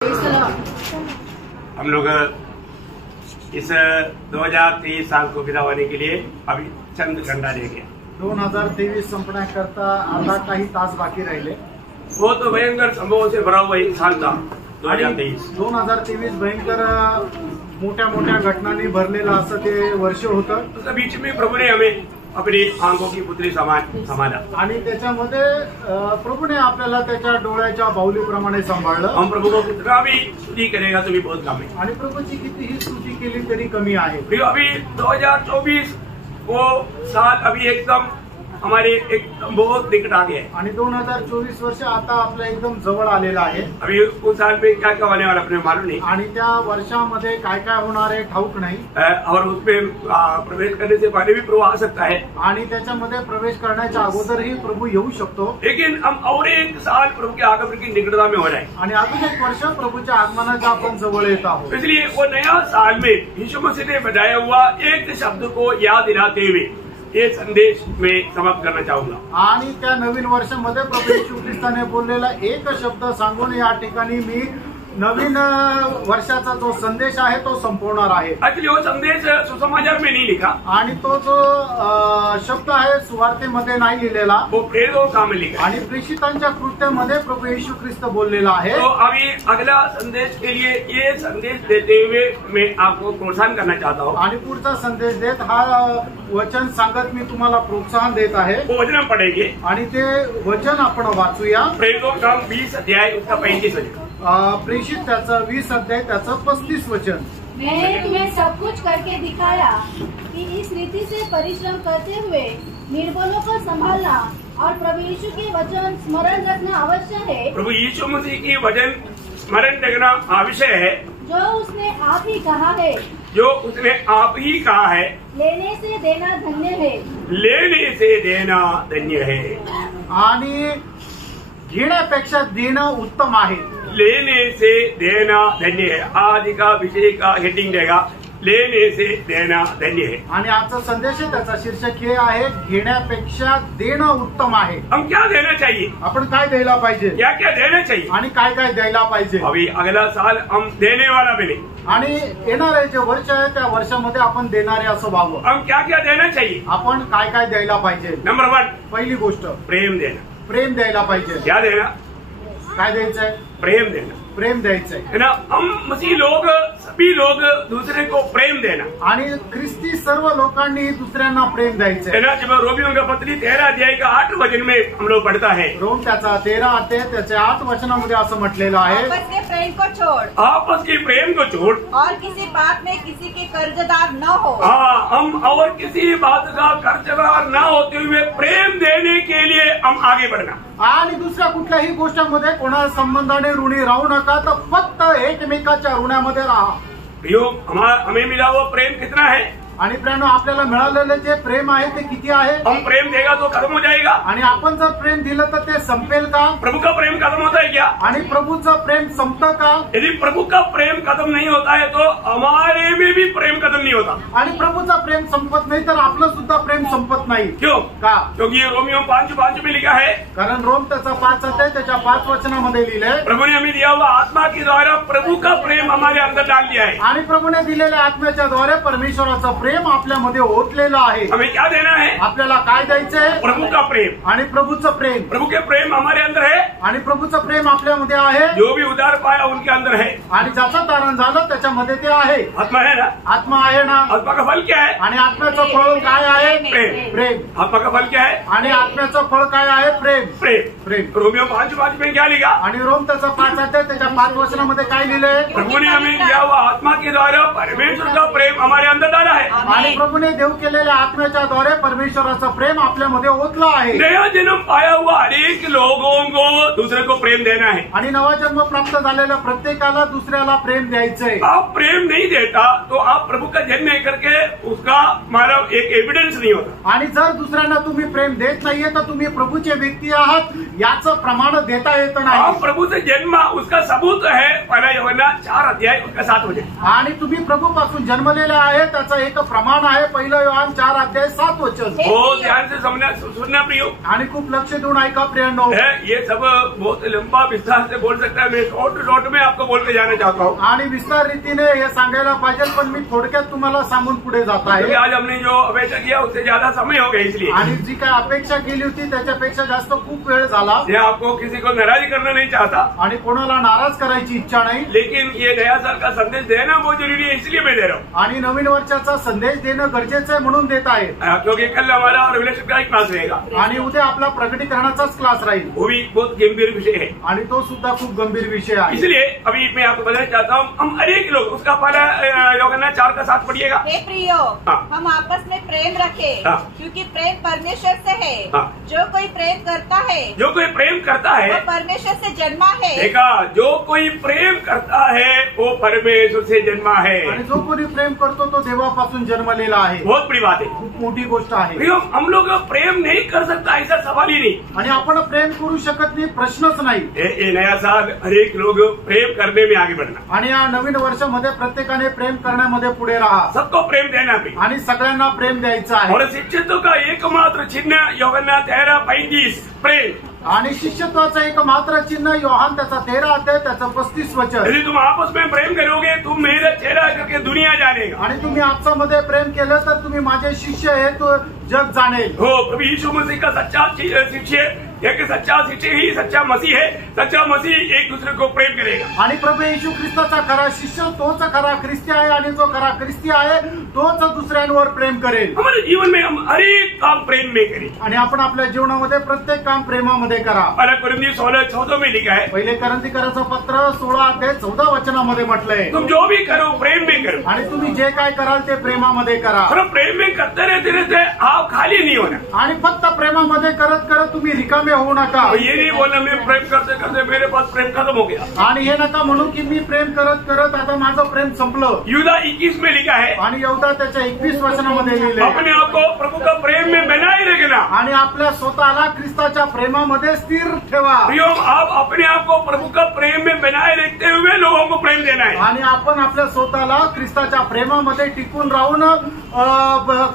हम लोग इस 2023 साल को विदा होने के लिए अभी चंद घंटा रह गया। 2023 संपण्याकरता आता काही तास बाकी राहिले। वो तो भयंकर संभवों से भरा हुआ एक साल था 2023 भयंकर मोठ्या मोठ्या घटनांनी भरलेलं असं ते वर्ष होतं। तो बीच में प्रभु ने हमें अपनी आंखों की पुतली समाना आणि त्याच्यामध्ये प्रभूने आपल्याला त्याच्या डोळ्याच्या बाहुलीप्रमाणे सांभाळलं। हम प्रभु को कितना भी स्तुति करेगा तो भी बहुत कम है। आणि प्रभूची कितीही स्तुती केली तरी कमी आहे। अभी 2024 वो साल अभी एकदम हमारे एकदम बहुत निकट आ गया है। आणि 2024 वर्ष आता आपल्या एकदम जवळ आलेला आहे। अभी उस साल में क्या क्या होने वाला अपने मालूम नहीं। आणि त्या वर्षामध्ये काय काय होणार आहे ठाऊक नाही। और उसमें प्रवेश करने से पहले भी प्रभु आ सकता है आणि त्याच्यामध्ये प्रवेश करण्याच्या अगोदरही प्रभू येऊ शकतो। लेकिन हम और एक साल प्रभु के आगमन की निकटता में हो जाए आणि अजून एक वर्ष प्रभूच्या आगमनाच्या आपण जवळ येत आहोत। इसलिए वो नया साल में यीशु मसीह ने बताया हुआ एक शब्द को याद दिलाते हुए ये संदेश में समाप्त करना चाहूंगा। आणि त्या नवीन वर्षामध्ये प्रभू येशू ख्रिस्ताने बोललेला एक शब्द सांगून या ठिकाणी मी नवीन वर्षाचा जो संदेश आहे तो संपवणार आहे। एक्चुअली वो संदेश सुसमाचार में नहीं लिखा आणि तो जो शब्द आहे सुवार्तेमध्ये नाही लिहिलेला, वो प्रेरितों के काम में लिखा आणि प्रेषितांच्या कृत्यामध्ये प्रभू येशू ख्रिस्त बोललेला आहे। तो अभी अगला संदेश के लिए ये संदेश देते हुए मैं आपको प्रोत्साहन करना चाहता हूँ। आणि पुढचा संदेश देत हा वचन सांगत मी तुम्हाला प्रोत्साहन देत आहे। वो वचन हम पढ़ेंगे आणि ते वचन आपण वाचूया। प्रेरितों का काम 20 अध्याय उसका 35 वचन। प्रेषित त्याचं 20 अध्याय त्याचं 35 वचन। मैंने तुम्हें सब कुछ करके दिखाया कि इस रीति से परिश्रम करते हुए निर्बलों को संभालना और प्रभु यीशु के वचन स्मरण रखना अवश्य है। प्रभु यीशु मसीह की वचन स्मरण रखना आवश्यक है, जो उसने आप ही कहा है। जो उसने आप ही कहा है। लेने से देना धन्य है। लेने से देना धन्य है। आणि घेण्यापेक्षा देणं उत्तम आहे। लेने से देना धन्य है। आज का विषय का हेडिंग रहेगा लेने से देना धन्य है। आणि आजचा संदेश आहे त्याचा शीर्षक हे आहे घेण्यापेक्षा देणं उत्तम आहे। हम क्या देना चाहिए? आपण काय द्यायला पाहिजे? क्या क्या देना चाहिए आणि काय काय द्यायला पाहिजे? अभी अगला साल हम देने वाला बने आणि येणारे जे वर्ष आहे त्या वर्षामध्ये आपण देणारे असं व्हावं। हम क्या क्या देना चाहिए? आपण काय काय द्यायला पाहिजे? नंबर 1 पहिली गोष्ट प्रेम देना। प्रेम द्यायला पाहिजे। क्या देना? काय द्यायचंय? प्रेम देना। प्रेम द्यायचंय है ना। हम मसीह लोग सभी लोग दूसरे को प्रेम देना। आणि ख्रिस्ती सर्व लोकांनी दुसऱ्यांना प्रेम द्यायचंय। है ना। जब रोमियों का पत्री 13 अध्याय का 8 वचन में हम लोग पढ़ता है, रोम त्याचा 13 अध्याय त्याच्या 8 वचनामध्ये असं म्हटलेलं आहे, आपस के प्रेम को छोड़, आपस के प्रेम को छोड़ और किसी बात में किसी के कर्जदार न हो। हाँ, हम और किसी बात का कर्जदार न होते हुए प्रेम देने के लिए हम आगे बढ़ना। आणि दुसऱ्या कुठल्याही गोष्टीमध्ये कोणा संबंधाने ऋणी राहू नका, तर फक्त एकमेकाच्या ऋणामध्ये राहा। हमें मिला हुआ प्रेम कितना है? आणि प्रेम आपल्याला मिळालेलं जे प्रेम आहे ते किती आहे? हम प्रेम देगा तो खत्म हो जाएगा। आणि आपण जर प्रेम दिलं तर ते संपेल का? प्रभु का प्रेम खत्म होता है क्या? आणि प्रभूचं प्रेम संपतं का? यदि प्रभु का प्रेम खत्म नहीं होता है तो हमारे में भी प्रेम खत्म नहीं होता। आणि प्रभूचं प्रेम संपत नाही तर आपलं सुद्धा प्रेम संपत नाही। क्यों? का? क्योंकि ये रोमियो 5:5 में लिखा है, कारण रोम त्याचा 5 अध्याय त्याच्या 5 वचनामध्ये लिहिलंय, प्रभु ने हमें दिया हुआ आत्मा के द्वारा प्रभु का प्रेम हमारे अंदर डाल दिया है। आणि प्रभूने दिलेल्या आत्म्याच्या द्वारे परमेश्वराचं प्रेम आपल्यामध्ये ओतलेलं आहे। हमें क्या देना है? आपल्याला काय द्यायचंय? प्रभु का प्रेम। आणि प्रभूचं प्रेम। प्रभु के प्रेम हमारे अंदर है। आणि प्रभूचं प्रेम आपल्यामध्ये आहे। जो भी उद्धार पाया उनके अंदर है। आणि ज्याचं तारण झालं त्याच्यामध्ये ते आहे। आत्मा है ना। आत्मा आहे ना। आत्मा का फल क्या है? आणि आत्म्याचं फळ काय आहे? प्रेम। प्रेम। आत्मा का फल क्या है? आणि आत्म्याचं फळ काय आहे? प्रेम। प्रेम। प्रेम। रोमियो 5:5 में क्या लिखा? आणि रोम त्याचा 5 अध्याय त्याच्या 5 वचनामध्ये काय लिहिलंय? प्रभु ने हमें दिया हुआ आत्मा के द्वारा परमेश्वर का प्रेम हमारे अंदर डाला है। आणि प्रभूने देव केलेल्या आत्म्याच्या द्वारे परमेश्वराचं प्रेम आपल्यामध्ये ओतलं आहे। नया जन्म पाया हुआ हरेक लोगों को दूसरे को प्रेम देना है। आणि नवा जन्म प्राप्त झालेल्या प्रत्येकाला दुसऱ्याला प्रेम द्यायचंय। आप प्रेम नहीं देता तो आप प्रभु का जन्म नहीं करके उसका मतलब एक एविडेंस नहीं होता। आणि जर दुसऱ्यांना तुम्ही प्रेम देत नाहीये तर तुम्ही प्रभूचे व्यक्ती आहात, याचं प्रमाण देता येत हम नाही. प्रभु से जन्म उसका सबूत है पहला यूहन्ना 4 अध्याय उसका 7 वचन। आणि तुम्ही प्रभूपासून जन्मलेले आहे त्याचं एक प्रमाण आहे 1 योहान 4 अध्याय 7 वचन. बहुत ध्यान से सुनना प्रियो आणि खूप लक्ष देऊन ऐका प्रियांनो. है, ये सब बहुत लंबा विस्तार से बोल सकता है, मैं शॉर्ट में आपको बोल के जाना चाहता हूँ। आणि विस्तार रीतीने हे सांगायला पाहिजे पण मी थोडक्यात तुम्हाला सांगून पुढे जात आहे. क्योंकि आज हमने जो अपेक्षा किया उससे ज्यादा समय हो गया, इसलिए आणि जी काय अपेक्षा केली होती त्याच्यापेक्षा जास्त खूप वेळ झाला. मैं आपको किसी को नाराज करना नहीं चाहता, आणि कोणाला नाराज करायची इच्छा नाही. लेकिन ये नया साल का संदेश देना बहुत जरूरी है, इसलिए मैं दे रहा हूँ। आणि नवीन वर्षाचा संदेश देणं गरजेचं आहे म्हणून देत आहे. क्योंकि कल हमारा रिविलेशन का एक क्लास रहेगा, आणि उद्या आपला प्रकटीकरणाचाच क्लास राहील. वो भी बहुत गंभीर विषय है, आणि तो सुद्धा खूप गंभीर विषय आहे. इसलिए अभी मैं आपको बताना चाहता हूँ, हम हर एक लोग उसका पहला यूहन्ना 4 का 7 पढ़िएगा। हे प्रियो, हाँ। हम आपस में प्रेम रखें, हाँ। क्योंकि प्रेम परमेश्वर से है। हाँ। जो कोई प्रेम करता है जो कोई प्रेम करता है, वो परमेश्वर से जन्मा है। देखा, जो कोई प्रेम करता है वो परमेश्वर से जन्मा है। आणि जो कोणी प्रेम करतो तो देवापासून जन्मलेला आहे. बहुत बड़ी बात है। खूप मोठी गोष्ट आहे. प्रियो, हम लोग प्रेम नहीं कर सकता ऐसा सवाल ही नहीं। आणि आपण प्रेम करू शकत नाही प्रश्नच नाही. ये नया साल हर एक लोग प्रेम करने में आगे बढ़ना, आणि या नवीन वर्षामध्ये प्रत्येकाने प्रेम करण्यामध्ये पुढे राहा. सबको प्रेम देना भी, आणि सगळ्यांना प्रेम द्यायचं आहे. और शिक्षितों का एकमात्र चिन्ह यूहन्ना 13:35 प्रेम। आणि शिष्यत्वाचं एक मात्र चिन्ह योहान त्याचा 13 अध्याय त्याचं 35 वचन. यदि तुम आपस में प्रेम करोगे तुम मेरा चेहरा करके दुनिया जानेगा। आणि तुम्ही आपसामध्ये प्रेम केलं तर तुम्ही माझे शिष्य आहे तो जग जाणेल. हो, प्रभु यीशु मसीह का सच्चा शिष्य, एक सच्चा शिष्य ही सच्चा मसीह है। सच्चा मसीह एक दूसरे को प्रेम करेगा। आणि प्रभू येशू ख्रिस्ताचा खरा शिष्य तोच खरा ख्रिस्ती आहे आणि जो खरा ख्रिस्ती आहे तोच दुसऱ्यांवर प्रेम करेल. हमारे जीवन में हम हर एक काम प्रेम में करें। आणि आपण आपल्या जीवनामध्ये प्रत्येक काम प्रेमामध्ये करा. पहला कुरिन्थी 16:14 में लिखा है, पहिले करंथीकरांचं पत्र 16 अध्याय 14 वचनामध्ये म्हटलंय. तुम जो भी करो प्रेम में करो। आणि तुम्ही जे काय कराल ते प्रेमामध्ये करा. और प्रेम में करते रहते आप खाली नहीं होना। आणि फक्त प्रेमामध्ये करत करत तुम्ही रिकामे होऊ नका. और ये नहीं बोलना मैं प्रेम करते करते मेरे पास प्रेम खत्म हो गया। आणि हे नका म्हणू की मी प्रेम करत करत आता माझं प्रेम संपलं. यूदा 21 में लिखा है, आणि यहूदा त्याच्या 21 वचनामध्ये लिहिलंय, अपने आप को प्रभु का प्रेम में बनाए रखना। आणि आपल्या स्वतःला ख्रिस्ताच्या प्रेमामध्ये स्थिर ठेवा. प्रियो, आप अपने आप को प्रभु का प्रेम में बनाए रखते हुए लोगों को प्रेम देना है। आणि आपण आपल्या स्वतःला ख्रिस्ताच्या प्रेमामध्ये टिकून राहून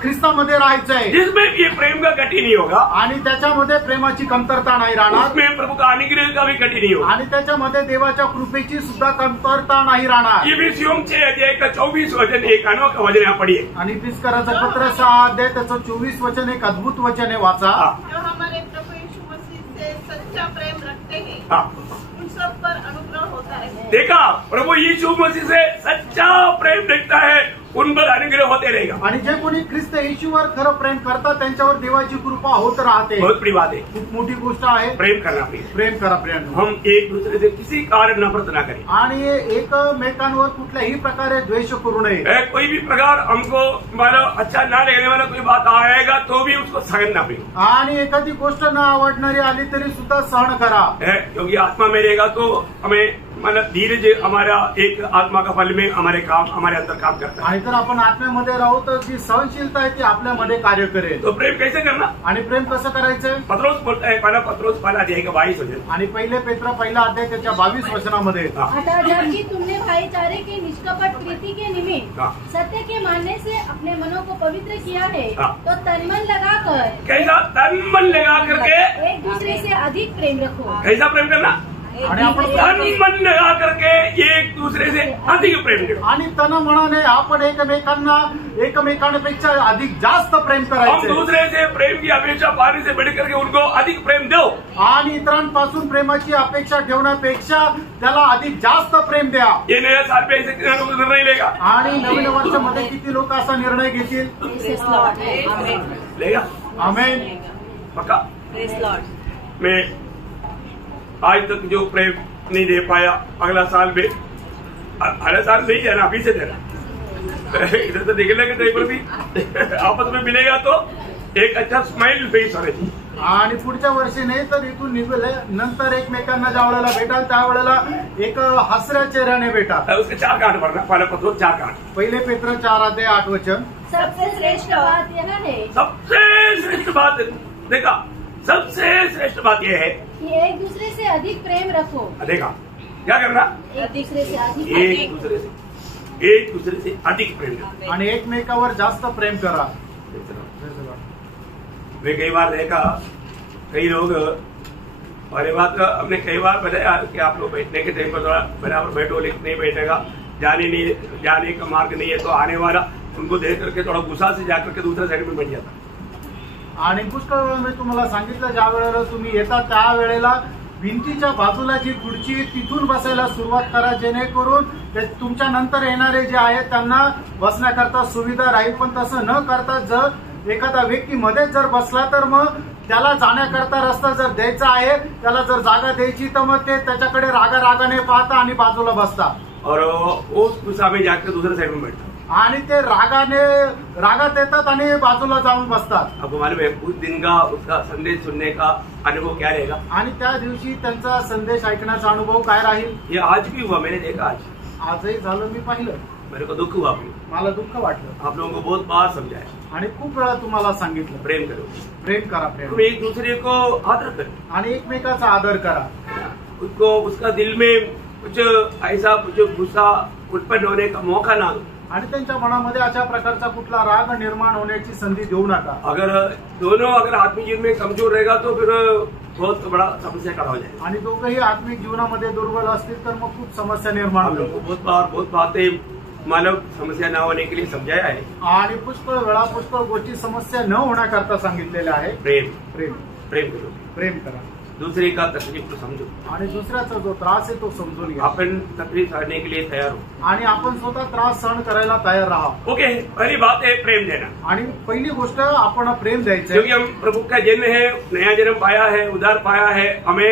ख्रिस्तामध्ये राहायचंय. जिसमें ये प्रेम का घटी नहीं होगा, आणि त्याच्यामध्ये प्रेमाची कमतरता नाही राहणार. उसमें प्रभु का अनुग्रह का भी घटी नहीं होगा। आणि त्याच्यामध्ये देवाच्या कृपेची सुद्धा कमतरता नाही राहणार. ये भी 6 अध्याय का 24 वचन एक अनोखा वचन यहाँ पढ़िए। आणि फिसकराचं पत्र 6 अध्याय त्याचं 24 वचन एक अद्भुत वचन आहे, वाचा. जो हमारे प्रभु यीशु मसीह से सच्चा प्रेम रखते हैं हाँ, उन सब पर अनुग्रह होता है। देखा, प्रभु यीशु मसीह से सच्चा प्रेम रखता है उन पर अनुग्रह होते रहेगा। आणि जे कोणी ख्रिस्त येशूवर खरं प्रेम करतात त्यांच्यावर देवाची कृपा होत राहते. बहुत बड़ी बात है, खूप मोठी गोष्ट आहे. प्रेम करना प्रिय। प्रेम करा प्रियांनो. हम एक दूसरे से किसी कारण नफरत ना करें। आणि एकमेकांवर कुठल्याही प्रकारे द्वेष करू नये. कोई भी प्रकार हमको हमारा अच्छा ना लगने वाला कोई बात आएगा तो भी उसको सहन ना प्रिय। आणि एखादी गोष्ट न आवडणारी आली तरी सुद्धा सहन करा. क्योंकि आत्मा में रहेगा तो हमें मतलब धीरज हमारा एक आत्मा का फल में हमारे अंदर काम करता है। आणि जर आपण आत्म्यामध्ये राहू तर जी सहनशीलता आहे ती आपल्यामध्ये कार्य करेल. तो प्रेम कैसे करना? आणि प्रेम कसं करायचंय? पत्रोस बोलता है, पहला पत्रोस पहला अध्याय का 22 वचन। आणि पहिले पेत्र पहिला अध्याय त्याच्या 22 वचनामध्ये, अतः जबकि तुमने भाईचारे की निष्कपट प्रीति के निमित्त सत्य के मानने से अपने मनों को पवित्र किया है, तो तन मन लगाकर, कैसा तन मन लगा करके एक दूसरे से अधिक प्रेम रखो. कैसा प्रेम करना? आणि आपण तन मन लगा करके एक दूसरे से अधिक प्रेम करो। आणि तन मनाने आपण एकमेकांपेक्षा अधिक जास्त प्रेम हम करायचं. दूसरे से प्रेम की अपेक्षा पाने से बढ़ करके उनको अधिक प्रेम दो। आणि इतरांपासून प्रेमाची अपेक्षा ठेवण्यापेक्षा त्याला अधिक जास्त प्रेम द्या. ये नया साल पे ऐसे कितना लोग निर्णय लेगा? आणि नवीन वर्षामध्ये किती लोक असा निर्णय घेतील? लेगा? आमेन. पक्का? मैं आज तक जो प्रेम नहीं दे पाया, अगला साल में अगला साल नहीं जाना, अभी से देना। इधर तो देखने के टाइम पर भी आपस में मिलेगा तो एक अच्छा स्माइल फेस होना चाहिए. आणि पुढच्या वर्षी नाही तर इथून निघले नंतर एकमेकांना ज्या वेळेला भेटाल त्यावेळेला एक हसऱ्या चेहऱ्याने भेटा. उसके 4 कांड भरना, पहला पत्रोस 4 कांड। पहिले पेत्र 4 अध्याय 8 वचन. सबसे श्रेष्ठ बात यह है, सबसे श्रेष्ठ बात देखा, सबसे श्रेष्ठ बात यह है कि एक दूसरे से अधिक प्रेम रखो। देखा क्या करना, एक दूसरे से अधिक एक दूसरे से अधिक प्रेम करा आणि एकमेकावर जास्त प्रेम करा। मैं कई बार देखा कई लोग, और ये बात हमने कई बार बताया कि आप लोग बैठने के टाइम पर थोड़ा बराबर बैठो, लेकिन नहीं बैठेगा, जाने का मार्ग नहीं है तो आने वाला उनको देख करके थोड़ा गुस्सा से जाकर के दूसऱ्या साइड में बैठ जाता। आणि पुष्कळ वेळा मी तुम्हाला सांगितलं, ज्या वेळेला तुम्ही येता त्या वेळेला भिंतीच्या बाजूला जी खुर्ची तिथून बसायला सुरुवात करा, जेणेकरून ते तुमच्या नंतर येणारे जे आहेत त्यांना बसण्याकरता सुविधा राहील। पण तसं न करता जर एखादा व्यक्ती मध्येच जर बसला तर मग त्याला जाण्याकरता रस्ता जर द्यायचा आहे, त्याला जर जागा द्यायची तर मग ते त्याच्याकडे रागाने पाहता आणि बाजूला बसता और उस गुस्सा में जाकर दूसरे साइड में बैठता आणि ते रागात येतात आणि बाजूला जाऊन बसतात। आपको मालूम है उस दिन का उसका संदेश सुनने का अनुभव क्या रहेगा? आणि त्या दिवशी त्यांचा संदेश ऐकण्याचा अनुभव काय राहील? ये आज भी हुआ, मैंने देखा आजही झालं, मी पाहिलं, मेरे को दुख हुआ, मला दुःख वाटलं। आप लोगों को बहुत बार समझाया आणि खूप वेळा तुम्हाला सांगितलं, प्रेम करो, प्रेम करा, तुम एक दूसरे को आदर करो आणि एकमेकाचा आदर करा। उसको उसका दिल में कुछ ऐसा कुछ गुस्सा उत्पन्न होने का मौका ना दो, आणि त्यांच्या मनामध्ये अशा प्रकारचा कुठला राग निर्माण होण्याची संधी देऊ नका। अगर आत्मिक जीवन में कमजोर रहेगा तो फिर बहुत बड़ा समस्या खड़ा हो जाएगा। आणि दोघंही आत्मिक जीवनामध्ये दुर्बल असतील तर मग खूप समस्या निर्माण हम लोग होईल। को बहुत बातें मानव समस्या न होने के लिए समझाया है। आणि पुष्कळ वेळा पुष्कळ गोष्टी समस्या न होण्याकरता सांगितलेल्या आहे। प्रेम प्रेम प्रेम करो, प्रेम करा, दूसरे का तकलीफ को समझो, आणि दुसऱ्याचा जो त्रास आहे तो समजून घ्या, अपन तकलीफ सहने के लिए तैयार हो। आणि आपण स्वतः त्रास सहन करायला तयार राहा। ओके, पहली बात है प्रेम देना, आणि पहिली गोष्ट आपण प्रेम द्यायचं, क्योंकि हम प्रभु का जन्म है, नया जन्म पाया है, उद्धार पाया है। हमें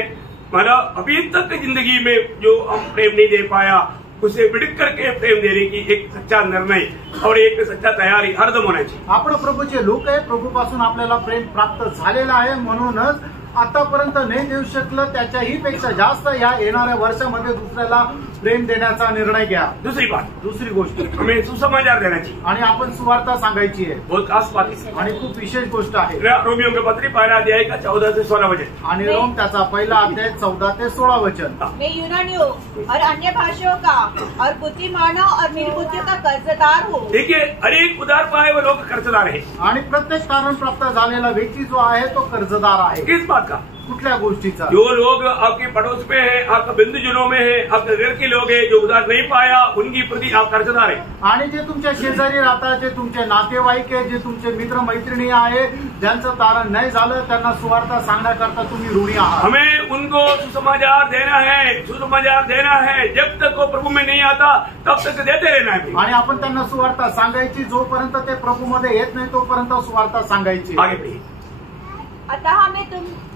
मतलब अभी तक की जिंदगी में जो हम प्रेम नहीं दे पाया उसे विड़क करके प्रेम देने की एक सच्चा निर्णय और एक सच्चा तैयारी हरदम होना चाहिए। आपण प्रभूचे लोक आहे, प्रभूपासून आपल्याला प्रेम प्राप्त झालेलं आहे, म्हणूनच आतापर्यंत नाही देऊ शकलं त्याच्याही पेक्षा जास्त या येणाऱ्या वर्षामध्ये दुसऱ्याला प्रेम देण्याचा निर्णय घ्या। दुसरी गोष्ट हमें सुसमाचार देना चाहिए आणि आपण सुवार्ता सांगायची आहे, बहुत खास बात है आणि खूप विशेष गोष्ट आहे। रोमियो के पत्री पहला अध्याय का 14 से 16 वचन, आणि रोम त्याचा पहिला अध्याय 14 ते 16 वचन। मैं यूनानियों और अन्य भाषाओं का और बुद्धिमानों और निर्बुद्धियों का कर्जदार हूँ। देखिए हर एक उधार पाए वो लोग कर्जदार है। आणि प्रत्येक कारण प्राप्त झालेला व्यक्ती जो आहे तो कर्जदार आहे। किस बात का? कुठल्या गोष्टीचा? जो लोग आपके पड़ोस में है, आपके बंधुजनों में है, आपके घर के लोग हैं जो उधार नहीं पाया उनकी प्रति आप कर्जदार है। आणि जे तुमच्या शेजारी राहतात, जे तुमचे नातेवाईक आहे, जे तुमचे मित्र मैत्रिणी आहे, ज्यांचं तारण नाही झालं त्यांना सुवार्ता सांगण्याकरता तुम्ही ऋणी आहात। हमें उनको सुसमाचार देना है। जब तक वो प्रभु में नहीं आता तब तक देते रहना है। आणि आपण त्यांना सुवार्ता सांगायची, जोपर्यंत ते प्रभूमध्ये येत नाही तोपर्यंत सुवार्ता सांगायची। आगे बढ़िए। अतः मैं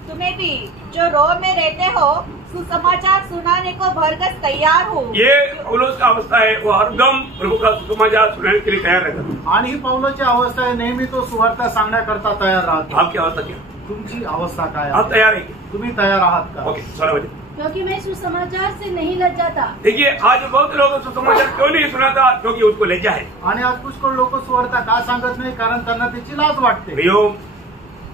तुम्हें भी जो रोम में रहते हो सुसमाचार सुनाने को भरगस तैयार हूँ। ये पौलुस का अवस्था है, वो हरदम प्रभु का सुसमाचार सुनाने के लिए तैयार रहता। आणि ही पौलोची अवस्था आहे, नेहमी तो सुवार्ता सांगण्याकरता तयार राहतो। आपकी अवस्था क्या? तुमची अवस्था काय आप आहे? तैयार है? तुम्ही तयार आहात का? ओके, 16 वचन। क्योंकि मैं सुसमाचार से नहीं लज्जाता। देखिए आज बहुत लोग सुसमाचार क्यों नहीं सुनाता? क्योंकि उसको लज्जा है। आणि आज पुष्कळ लोक सुवार्ता का सांगत नाही? कारण त्यांना त्याची लाज वाटते। भैया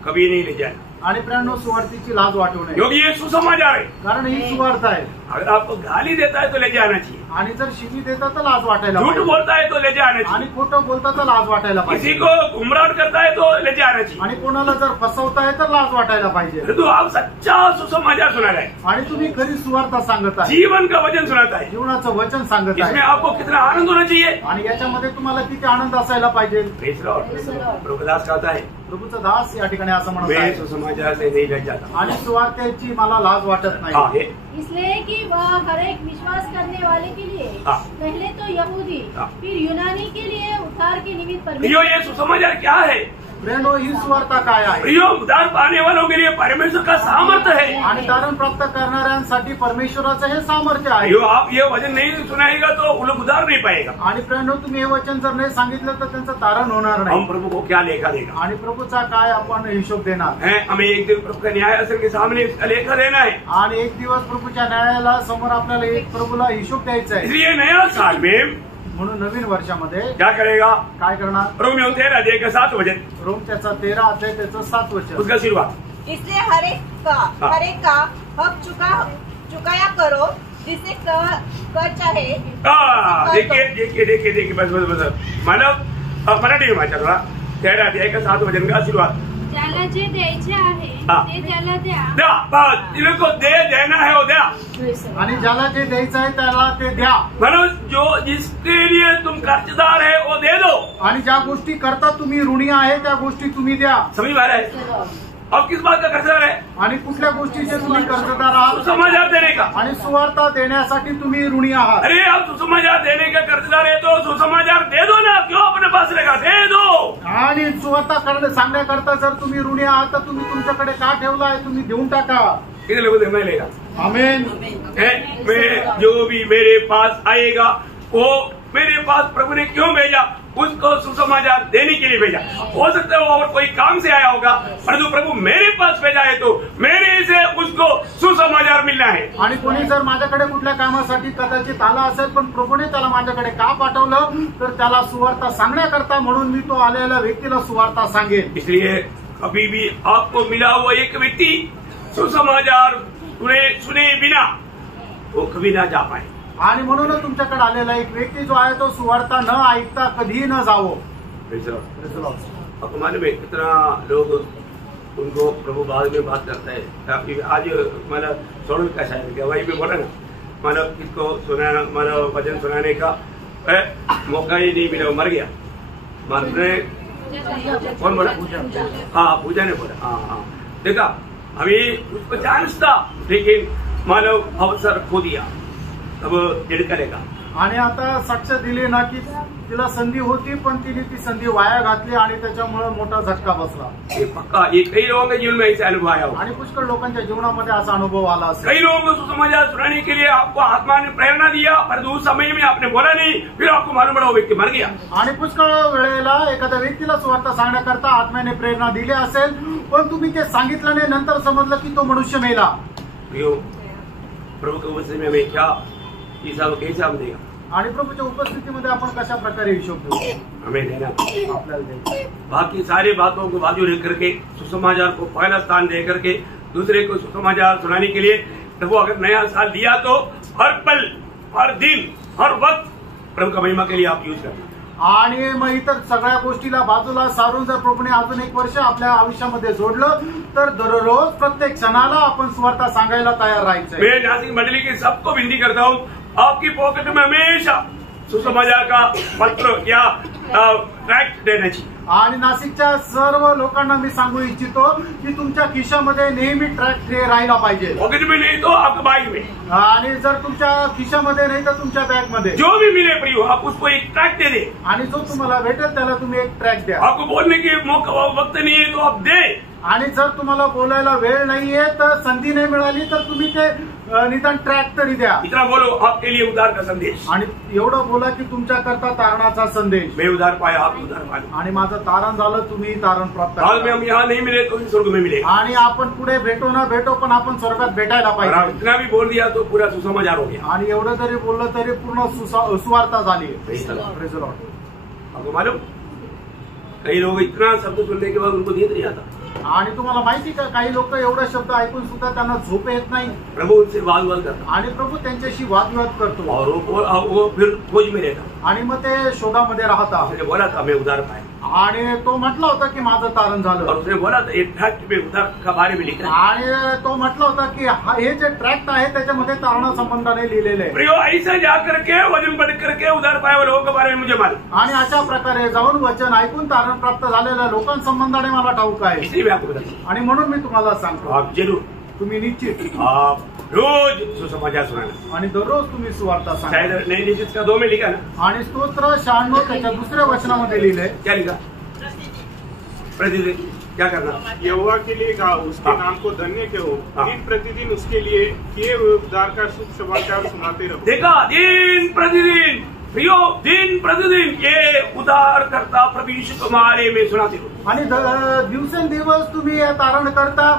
कभी नहीं लज्जा है, आणि प्रियांनो सुवार्तेची लाज वाटू नये, क्योंकि ये सुसमाचार है। कारण ही सुवार्ता आहे। अगर आपको गाली देता है तो लज्जा आना चाहिए, आणि जर शिवी देता तर लाज वाटायला झूठ पाहिजे, बोलता है तो लज्जा आना आणि चाहिए, खोटं बोलता तर लाज वाटायला किसी पाहिजे, को गुमराह करता है तो लज्जा आना चाहिए। आणि कोणाला जर फसवताय तर लाज वाटायला पाहिजे। तो आप सच्चा सुसमाचार सुना रहे हैं, आणि तुम्ही खरी सुवार्ता सांगत आहे, जीवन का वचन सुनाता है। जीवनाचं वचन सांगत इसमें आहे, आपको कितना आनंद होना चाहिए। आणि याच्यामध्ये तुम्हाला किती आनंद असायला पाहिजे। Praise Lord. प्रभुदास कहता है प्रभूचा दास या ठिकाणी असं म्हणत मैं आहे, सुसमाचार से नहीं लज जाता। आणि सुवार्तेची मला लाज वाटत नाही, आगे इसलिए कि वह हर एक विश्वास करने वाले के लिए हाँ। पहले तो यहूदी हाँ। फिर यूनानी के लिए उद्धार के निमित्त प्रियो ये सुसमाचार क्या है? प्रियांनो ही सुवार्ता काय आहे? प्रियो उद्धार पाने वालों के लिए परमेश्वर का सामर्थ्य है। आणि तारण प्राप्त करणाऱ्यांसाठी परमेश्वराचं हे सामर्थ्य आहे। प्रियो आप ये वचन नहीं सुनाएगा तो वो लोग उद्धार नहीं पाएगा। आणि प्रियांनो तुम्ही हे वचन जर नाही सांगितलं तर त्यांचं तारण होणार हम नाही, प्रभु को क्या लेखा देगा? आणि प्रभूचा काय आपण हिशोब देणार हैं? हमें एक दिन प्रभु का न्यायासन के सामने इसका लेखा देना है। आणि एक दिवस प्रभूच्या न्यायाला समोर आपल्याला एक प्रभूला हिशोब द्यायचा आहे। इसलिए नया साल में म्हणून नवीन वर्षामध्ये क्या करेगा? काय करणार? रोमियो 13 अध्याय का 7 वचन, रोम त्याचा 13 अध्याय त्याचं 7 वचन। उसका शुरुआत इसलिए हर एक का हक चुकाया करो, जिसे कर चाहे। देखिए बस मराठी भाषा थोड़ा तेरा अध्याय का 7 वचन का आशीर्वाद। ज्याला जे द्यायचे आहे ते त्याला द्या। को देना है वो द्या, आणि ज्याला जे द्यायचं आहे त्याला ते द्या। म्हणून जो जिसके लिए तुम कर्जदार है वो दे दो, आणि ज्या गोष्टी करता तुम्ही ऋणी आहे त्या गोष्टी तुम्ही द्या। समझ में आ रहा है? अब किस बात का कर्जदार है? आणि कुठल्या गोष्टीचे तुम्ही कर्जदार आहात? सुसमाचार देने का आणि सुवार्ता देण्यासाठी तुम्ही ऋणी आहात। अरे आप सुसमाचार देने का कर्जदार है तो सुसमाचार दे दो ना, क्यों अपने पास रहेगा? दे दो। आणि सुवार्ता सांगण्याकरता जर तुम्ही ऋणी आहात तर तुम्ही तुमच्याकडे का ठेवला आहे? तुम्ही देऊन टाका। कितने लोगों से मैं लेगा? आमीन। मैं जो भी मेरे पास आएगा वो मेरे पास प्रभु ने क्यों भेजा? उसको सुसमाचार देने के लिए भेजा। हो सकता है वो और कोई काम से आया होगा, परंतु प्रभु मेरे पास भेजा है तो मेरे से उसको सुसमाचार मिलना है। आणि कोणी जर माझ्याकडे कुठल्या कामासाठी कदाचित आला असेल पण प्रभूने त्याला माझ्याकडे का पाठवलं तर त्याला सुवार्ता सांगण्याकरता, म्हणून मी तो आलेल्या व्यक्तीला सुवार्ता सांगेन। इसलिए अभी भी आपको मिला हुआ एक व्यक्ति सुसमाचार सुने बिना वो कभी ना जा पाए। आणि म्हणूनच तुमच्याकडे आलेला एक व्यक्ती जो आहे तो सुवार्ता न ऐकता कधी न जावो। आपको मालूम है कितना लोग उनको प्रभु बाद में बात करता है। आज मतलब सोनल का शायद क्या वही पे बोला ना, मतलब किसको सुनाना, मतलब वचन सुनाने का मौका ही नहीं मिला, मर गया। मरने कौन बोला? हाँ पूजा ने बोला। हाँ देखा अभी उसको चांस था लेकिन मानव अवसर खो दिया, अब करेगा। आणि आता साक्ष दिली ना की तिला संधी होती पण तिने ती संधी वाया घातली आणि त्याच्यामुळे मोठा झटका बसला। ये पक्का, ये कई लोगों के जीवन में ऐसा अनुभव आया हो। आणि पुष्कळ लोकांच्या जीवनामध्ये असा अनुभव आला असेल। कई लोगों को सुसमाचार सुनाने के लिए आपको आत्मा ने प्रेरणा दिया, पर उस समय में आपने बोला नहीं, फिर आपको मालूम पड़ा वो व्यक्ति मर गया। आणि पुष्कळ वेळेला एखाद्या व्यक्तीला सुवार्ता सांगण्याकरता आत्म्याने प्रेरणा दिली असेल पण तुम्ही ते सांगितलं नाही, नंतर समजलं की तो मनुष्य मेला। प्रभु के उपस्थिति में हमें क्या हिसाब कैसे हम देगा? आणि प्रभूच्या उपस्थितीमध्ये आपण कशा प्रकारे हिशोब देऊ? हमें देना आपल्याला द्यायचं। बाकी सारी बातों को बाजू रख करके सुसमाचार को पहला स्थान दे करके दूसरे को सुसमाचार सुनाने के लिए प्रभु अगर नया साल दिया तो हर पल, हर दिन, हर वक्त प्रभु का महिमा के लिए आप यूज करते। आणि मग इतर सगळ्या गोष्टीला बाजूला सारून जर प्रभूने अजून एक वर्ष आपल्या आयुष्यामध्ये जोडलं तर दररोज प्रत्येक क्षणाला आपण सुवार्ता सांगायला तयार राहायचं। मैं नासिक मंडली की सबको विनती करता हूँ, आपकी पॉकेट में हमेशा सुसमाचार का पत्र या ट्रैक्ट देना चाहिए। आणि नाशिकच्या सर्व लोकांना मी सांगू इच्छितो की तुमच्या खिशामध्ये नेहमी ट्रॅक्ट राहिला पाहिजे। पॉकेट में नहीं तो आपके बैग में, आणि जर तुमच्या खिशामध्ये नाही तर तुमच्या बॅग मध्ये जो भी मिले प्रियो आप उसको एक ट्रैक्ट दे दे। आणि जो तुम्हाला भेटेल त्याला तुम्ही एक ट्रॅक द्या। आपको बोलने की मौका वक्त नहीं है तो आप दे। आणि जर तुम्हाला बोलायला वेळ नाहीये तर संधी नाही मिळाली तर तुम्ही ते निदान ट्रॅक तरी द्या। इतना बोलो आपके लिए उद्धार का संदेश। आणि एवढं बोला की तुमच्याकरता तारणाचा संदेश। मैं उद्धार पाया, आप उद्धार पाया। आणि माझं तारण झालं, तुम्ही तारण प्राप्त हाल में हम यहाँ नहीं मिले तो स्वर्ग में मिले। आणि आपण पुढे भेटो ना भेटो पण आपण स्वर्गात भेटायला पाहिजे। इतना भी बोल दिया तो पूरा सुसमाचार हो गया। आणि एवढं जरी बोललं तरी पूर्ण सुवार्ता झाली। आपको मालूम कई लोग इतना शब्द सुनने के बाद उनको नींद नहीं आता। आणि तुम्हाला माहिती का काही लोक एवढा शब्द ऐकून सुद्धा त्यांना झोप येत नाही। प्रभु उनसे वाद करता आणि प्रभू त्यांच्याशी वादविवाद करतो और वो फिर खोज में रहता आणि मग ते शोधामध्ये राहता। उसने बोला था मैं उद्धार पाया आणि तो म्हटला होता की माझं तारण झालं। और उसने बोला था एक ट्रैक्ट में उद्धार का बारे में लिखा है। आणि तो म्हटला होता की हे जे ट्रॅक्ट आहे त्याच्यामध्ये तारणा संबंधाने लिहिलेले आहे। प्रियो ऐसा जा करके वचन पढ़ करके उद्धार पाया हुए लोगों के बारे में मुझे मालूम। आणि अशा प्रकारे जाऊन वचन ऐकून तारण प्राप्त झालेल्या लोकांसंबंधाने मला ठाऊक आहे। इसलिए मैं आपको बताता आणि म्हणून मी तुम्हाला सांगतो आप जरूर तुम्ही निश्चित आप रोज सुसमाचार सुनाना। आणि दररोज तुम्ही सुवार्ता सांगा। शायद नई निश्चित का 2 में लिखा ना। आणि स्तोत्र 96 त्याच्या दुसऱ्या वचनामध्ये लिहिलंय। क्या लिखा? प्रतिदिन क्या करना? यहोवा के लिए गाओ, उसके नाम को धन्य कहो, दिन प्रतिदिन उसके लिए किए हुए उद्धार का शुभ समाचार सुनाते रहो। देखा, दिन प्रतिदिन प्रियो, दिन प्रतिदिन ये उद्धार करता प्रभु यीशु तुम्हारे में सुनाते रहो। आणि दिवसेंदिवस तुम्ही या तारण करता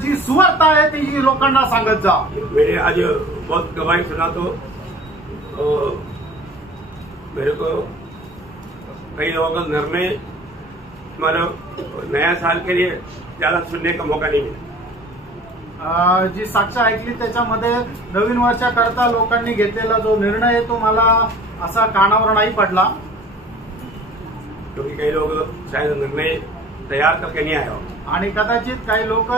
जी सुवार्ता आहे ती लोकांना सांगत जा। मेरे आज बहुत गवाही सुना तो मेरे को कई लोगों के घर में मतलब नया साल के लिए ज्यादा सुनने का मौका नहीं मिला। जी साक्ष ऐकली त्याच्यामध्ये नवीन वर्षाकरता लोकांनी घेतलेला जो निर्णय आहे तो मला असा कानावर नाही पडला, क्योंकि कई लोग शायद निर्णय तयार करके नहीं आए हो, आणि कदाचित काही लोक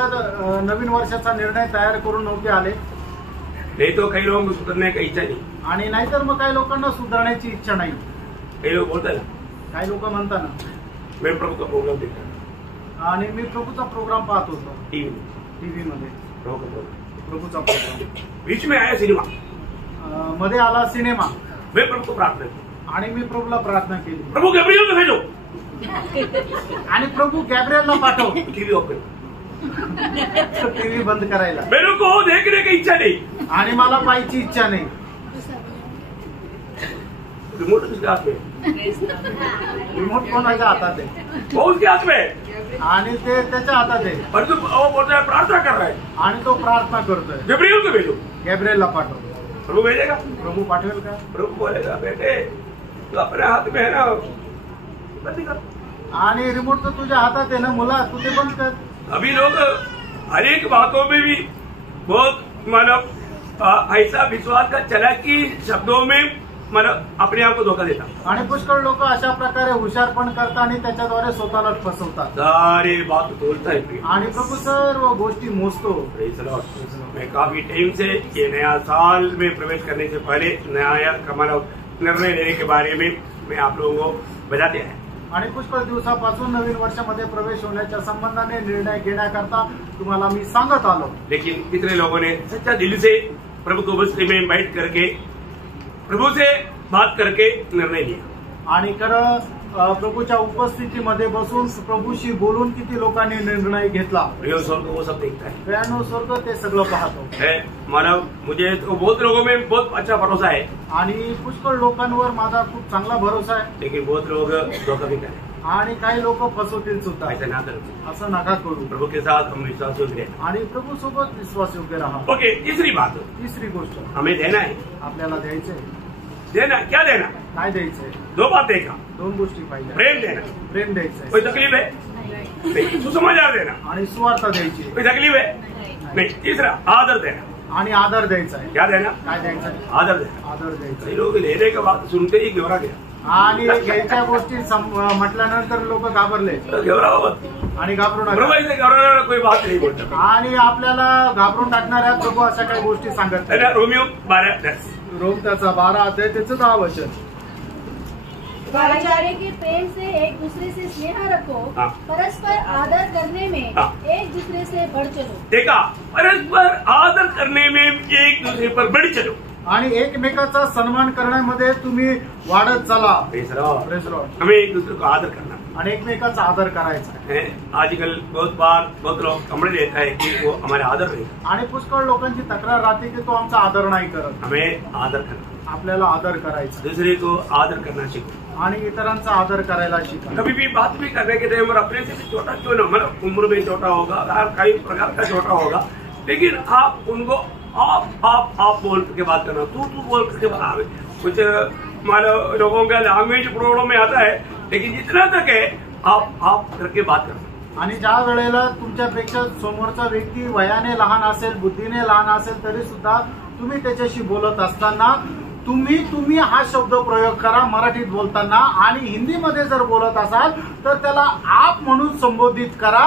नवीन वर्षाचा निर्णय तयार करून नव्हते आले, नहीं तो कई लोगों को सुधरने का इच्छा नहीं, आणि नाहीतर मग काही लोकांना सुधारण्याची इच्छा नाही। कई लोग बोलते ना, काही लोक म्हणतात ना मैं प्रभु का प्रोग्राम देखा, आणि मी प्रभूचा प्रोग्राम पाहत होतो टीव्ही मध्ये, प्रभूचा प्रोग्राम बीच में आया सिनेमा, मध्ये आला सिनेमा, मैं प्रभु को प्रार्थना की, आणि मी प्रभूला प्रार्थना केली, प्रभु गैब्रियल को भेजो, आणि प्रभू गॅब्रियलला पाठव, टीवी ऑफ करो, टीव्ही बंद करायला, मेरे को देखने की इच्छा नहीं, आणि मला पाहायची इच्छा नाही। रिमोट किसके हाथ में? रिमोट कोणाच्या हातात आहे? वो उसके हाथ में, आणि ते त्याच्या हातात आहे, और तो वो बोलता है प्रार्थना कर रहा है, आणि तो प्रार्थना करतोय, गैब्रियल को भेजो, गॅब्रियलला पाठव। प्रभु भेजेगा, प्रभू पाठवेल का? प्रभु बोलेगा बेटे तो अपने हाथ में है ना, बंद कर। आणि रिमोट तर तुझ्या हातात आहे ना मुला, तू ते बंद कर। अभी लोग हर एक बातों में भी बहुत मतलब ऐसा विश्वास का चालाकी शब्दों में मतलब अपने आप को धोखा देता, आणि पुष्कळ लोक अशा प्रकारे हुशारपण करतात आणि त्याच्याद्वारे स्वतःला फसवतात, सारी बात तोड़ता है। आणि प्रभू सर्व गोष्टी मोजतो। मैं काफी टाइम से ये नया साल में प्रवेश करने से पहले नया हमारा निर्णय लेने के बारे में मैं आप लोगों को बताते हैं, आणि पुष्कळ दिवसापासून नवीन वर्षामध्ये प्रवेश होण्याच्या संबंधाने निर्णय घेण्याकरता तुम्हाला मी सांगत आलो। लेकिन कितने लोगों ने सच्चा दिल से प्रभु को बस्ती में बैठ करके प्रभु से बात करके निर्णय लिया, आणि खरं प्रभूच्या उपस्थितीमध्ये बसून प्रभूशी बोलून किती लोकांनी निर्णय घेतला। स्वर्ग वो सब देखता है, प्रियानो स्वर्ग ते सगळं पाहतो है। मानव मुझे तो बहुत लोगों में बहुत अच्छा भरोसा है, आणि पुष्कळ लोकांवर माझा खूप चांगला भरोसा आहे, लेकिन बहुत लोग धोखा भी करें, आणि काही लोक फसवतील सुद्धा, ऐसा ना करो, असं नका करू। प्रभु के साथ हम विश्वास योग्य हैं। आणि प्रभू सोबत विश्वास योग्य राहा। ओके, तीसरी बात, तिसरी गोष्ट हमें देना है, आपल्याला द्यायचंय, देना क्या देना, काय द्यायचंय? दो बातें का, दोन गोष्टी पाहिजे, प्रेम देना, प्रेम द्यायचंय, कोई तकलीफ है नहीं, सुसमाचार देना, आणि सुवार्ता द्यायची, कोई तकलीफ है नहीं, तीसरा आदर देना, आणि आदर द्यायचा आहे। क्या देना, काय द्यायचं? आदर देना। आदर द्यायचा कई लोग लेने के बाद सुनते ही घबरा गया, आणि घ्यायच्या गोष्टी म्हटल्यानंतर लोक घाबरले घबरा मत, आणि घाबरू प्रभु नका, ऐसे घबराना कोई बात नहीं बोलता, आणि आपल्याला घाबरून टाकणाऱ्या प्रभू अशा काही गोष्टी सांगत है ना। नाही। रोमियो 12:10, रोम त्याचा 12 अध्याय त्याचं 10 वचन, भाईचारे के प्रेम से एक दूसरे से स्नेह रखो, हाँ। परस्पर आदर करने में हाँ। एक दूसरे से बढ़ चलो। देखा, परस्पर आदर करने में एक दूसरे पर बढ़ चलो, आणि एकमेकाचा सन्मान करण्यामध्ये तुम्ही वाढत चला। Praise Lord. Praise Lord. हमें एक दूसरे को आदर करना आणि एकमेकाचा आदर करायचा है। आजकल बहुत बार बहुत लोग कमरे लेता है कि वो हमारे आदर नहीं, आणि पुष्कळ लोकांची तक्रार राहते की तो आमचा आदर नाही करत। हमें आदर करना, आपल्याला आदर करायचा, दूसरे को आदर करना सीखो, आणि इतरांचा आदर करायला शिका। कभी भी बात भी करने के टाइम और अपने से भी छोटा क्यों ना, मतलब उम्र में छोटा होगा, हर कई प्रकार का छोटा होगा, लेकिन आप उनको आप बोल करके बात करना, तू बोल करके बात। कुछ मानो लोगों का लैंग्वेज प्रॉब्लम में आता है, लेकिन जितना तक है आप करके बात करना। आणि ज्या वेळेला तुमच्यापेक्षा समोरचा व्यक्ती वयाने लहान असेल, बुद्धीने लहान असेल, तरी सुद्धा तुम्ही त्याच्याशी बोलत असताना तुम्ही हा शब्द प्रयोग करा मराठीत बोलताना, आणि हिंदीमध्ये जर बोलत असाल तर त्याला आप म्हणून संबोधित करा।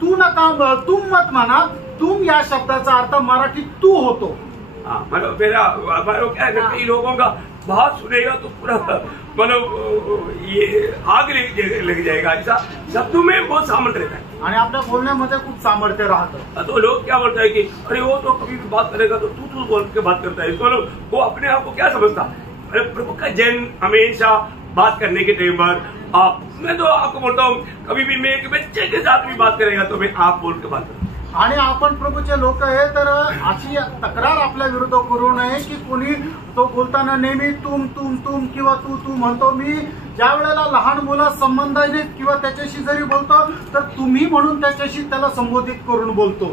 तू नका तुम मत म्हणा, तुम या शब्दाचा अर्थ मराठीत तू होतो। मतलब मेरा क्या है, कई लोगों का बात सुनेगा तो पूरा मतलब ये आग लग जाएगा, ऐसा शब्दों में बहुत सामर्थ्य रहता है, आणि आपल्या बोलण्यामध्ये खूप सामर्थ्य राहतं। तो लोग क्या बोलता है कि अरे वो तो कभी भी बात करेगा तो तू बोल के बात करता है, मतलब वो अपने आप को क्या समझता। अरे प्रभु का जन हमेशा बात करने के टाइम पर आप, मैं तो आपको बोलता हूँ, कभी भी मैं एक बच्चे के साथ भी बात करेगा तो मैं आप बोल के बात करूँ। आणि आपण प्रभूचे लोक आहे, तर अशी तक्रार आपल्या विरुद्ध करू नये की कोणी तो बोलताना नेहमी तुम किंवा तू म्हणतो। मी ज्या वेळेला लहान मुला संबंधाने किंवा त्याच्याशी जरी बोलतो तर तुम्ही म्हणून त्याच्याशी त्याला संबोधित करून बोलतो।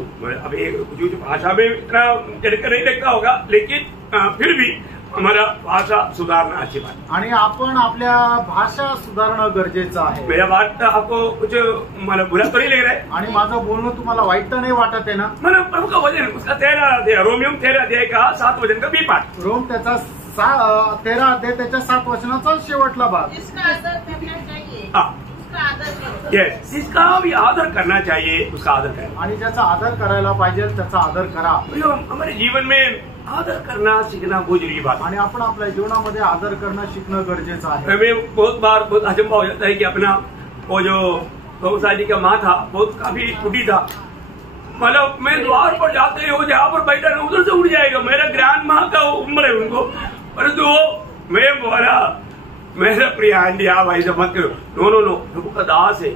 अभी भाषा में इतना चढ़कर नहीं लगता होगा, लेकिन फिर भी हमारा भाषा सुधारना अच्छी बात। आणि आपण आपल्या भाषा सुधारणं गरजेचं आहे। मेरा बात आपको कुछ मतलब बुरा तो नहीं लग रहा है? आणि माझं बोलणं तुम्हाला वाईट तर नाही वाटत आहे ना? मतलब प्रभु का वचन उसका 13 अध्याय, रोमियो 13 अध्याय का 7 वचन का बी पाठ। रोम त्याचा 13 अध्याय त्याच्या 7 वचनाचा शेवटला भाग। जिसका आदर करना चाहिए हाँ उसका आदर करो। यस, जिसका भी आदर करना चाहिए उसका आदर करें। आणि ज्याचा आदर करायला पाहिजे त्याचा आदर करा। हमारे जीवन में आदर करना सीखना बहुत जरूरी बात है। आणि आपण आपल्या जीवनामध्ये आदर करणं शिकणं गरजेचं आहे। हमें बहुत बार बहुत अचंभा हो जाता है कि अपना वो जो गौसा जी का माँ था बहुत काफी टूटी था, मतलब मैं द्वार पर जाते हो जहाँ पर बैठा ना उधर से उड़ जाएगा, मेरा ग्रैंड माँ का उम्र है उनको, परंतु मैं बोला मेरा प्रिय आंटी आप ऐसा मत करो, नो नो नो, प्रभु का दास है,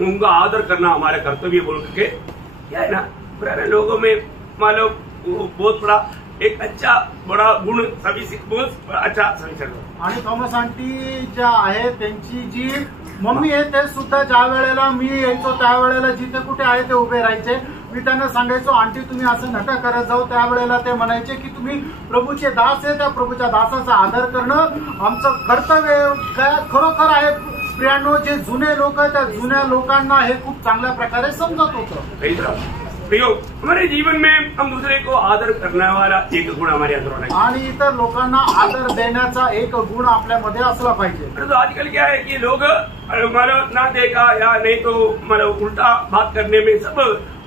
उनका आदर करना हमारा कर्तव्य बोल के क्या है ना, पुराने लोगों में मानो बहुत बड़ा एक अच्छा बड़ा गुण सभी बहुत अच्छा सभी करतो। आणि थॉमस आंटी ज्या आहे त्यांची जी मम्मी आहे ते सुद्धा ज्या वेळेला मी यायचो त्यावेळेला जिथे कुठे आहे ते उभे राहायचे, मी त्यांना सांगायचो आंटी तुम्ही असं नका करत जाऊ, त्यावेळेला ते म्हणायचे की तुम्ही प्रभूचे दास आहे, त्या प्रभूच्या दासाचा आदर करणं आमचं कर्तव्य काय खरोखर आहे। प्रियांनो, जे जुने लोक त्या जुन्या लोकांना हे खूप चांगल्या प्रकारे समजत होतं। हमारे जीवन में हम दूसरे को आदर करने वाला एक गुण हमारे अंदर होना चाहिए आणि इतर लोकांना आदर देण्याचा एक गुण आपल्यामध्ये असला पाहिजे। तो आजकल क्या है कि लोग मतलब ना देखा या नहीं तो मतलब उल्टा बात करने में सब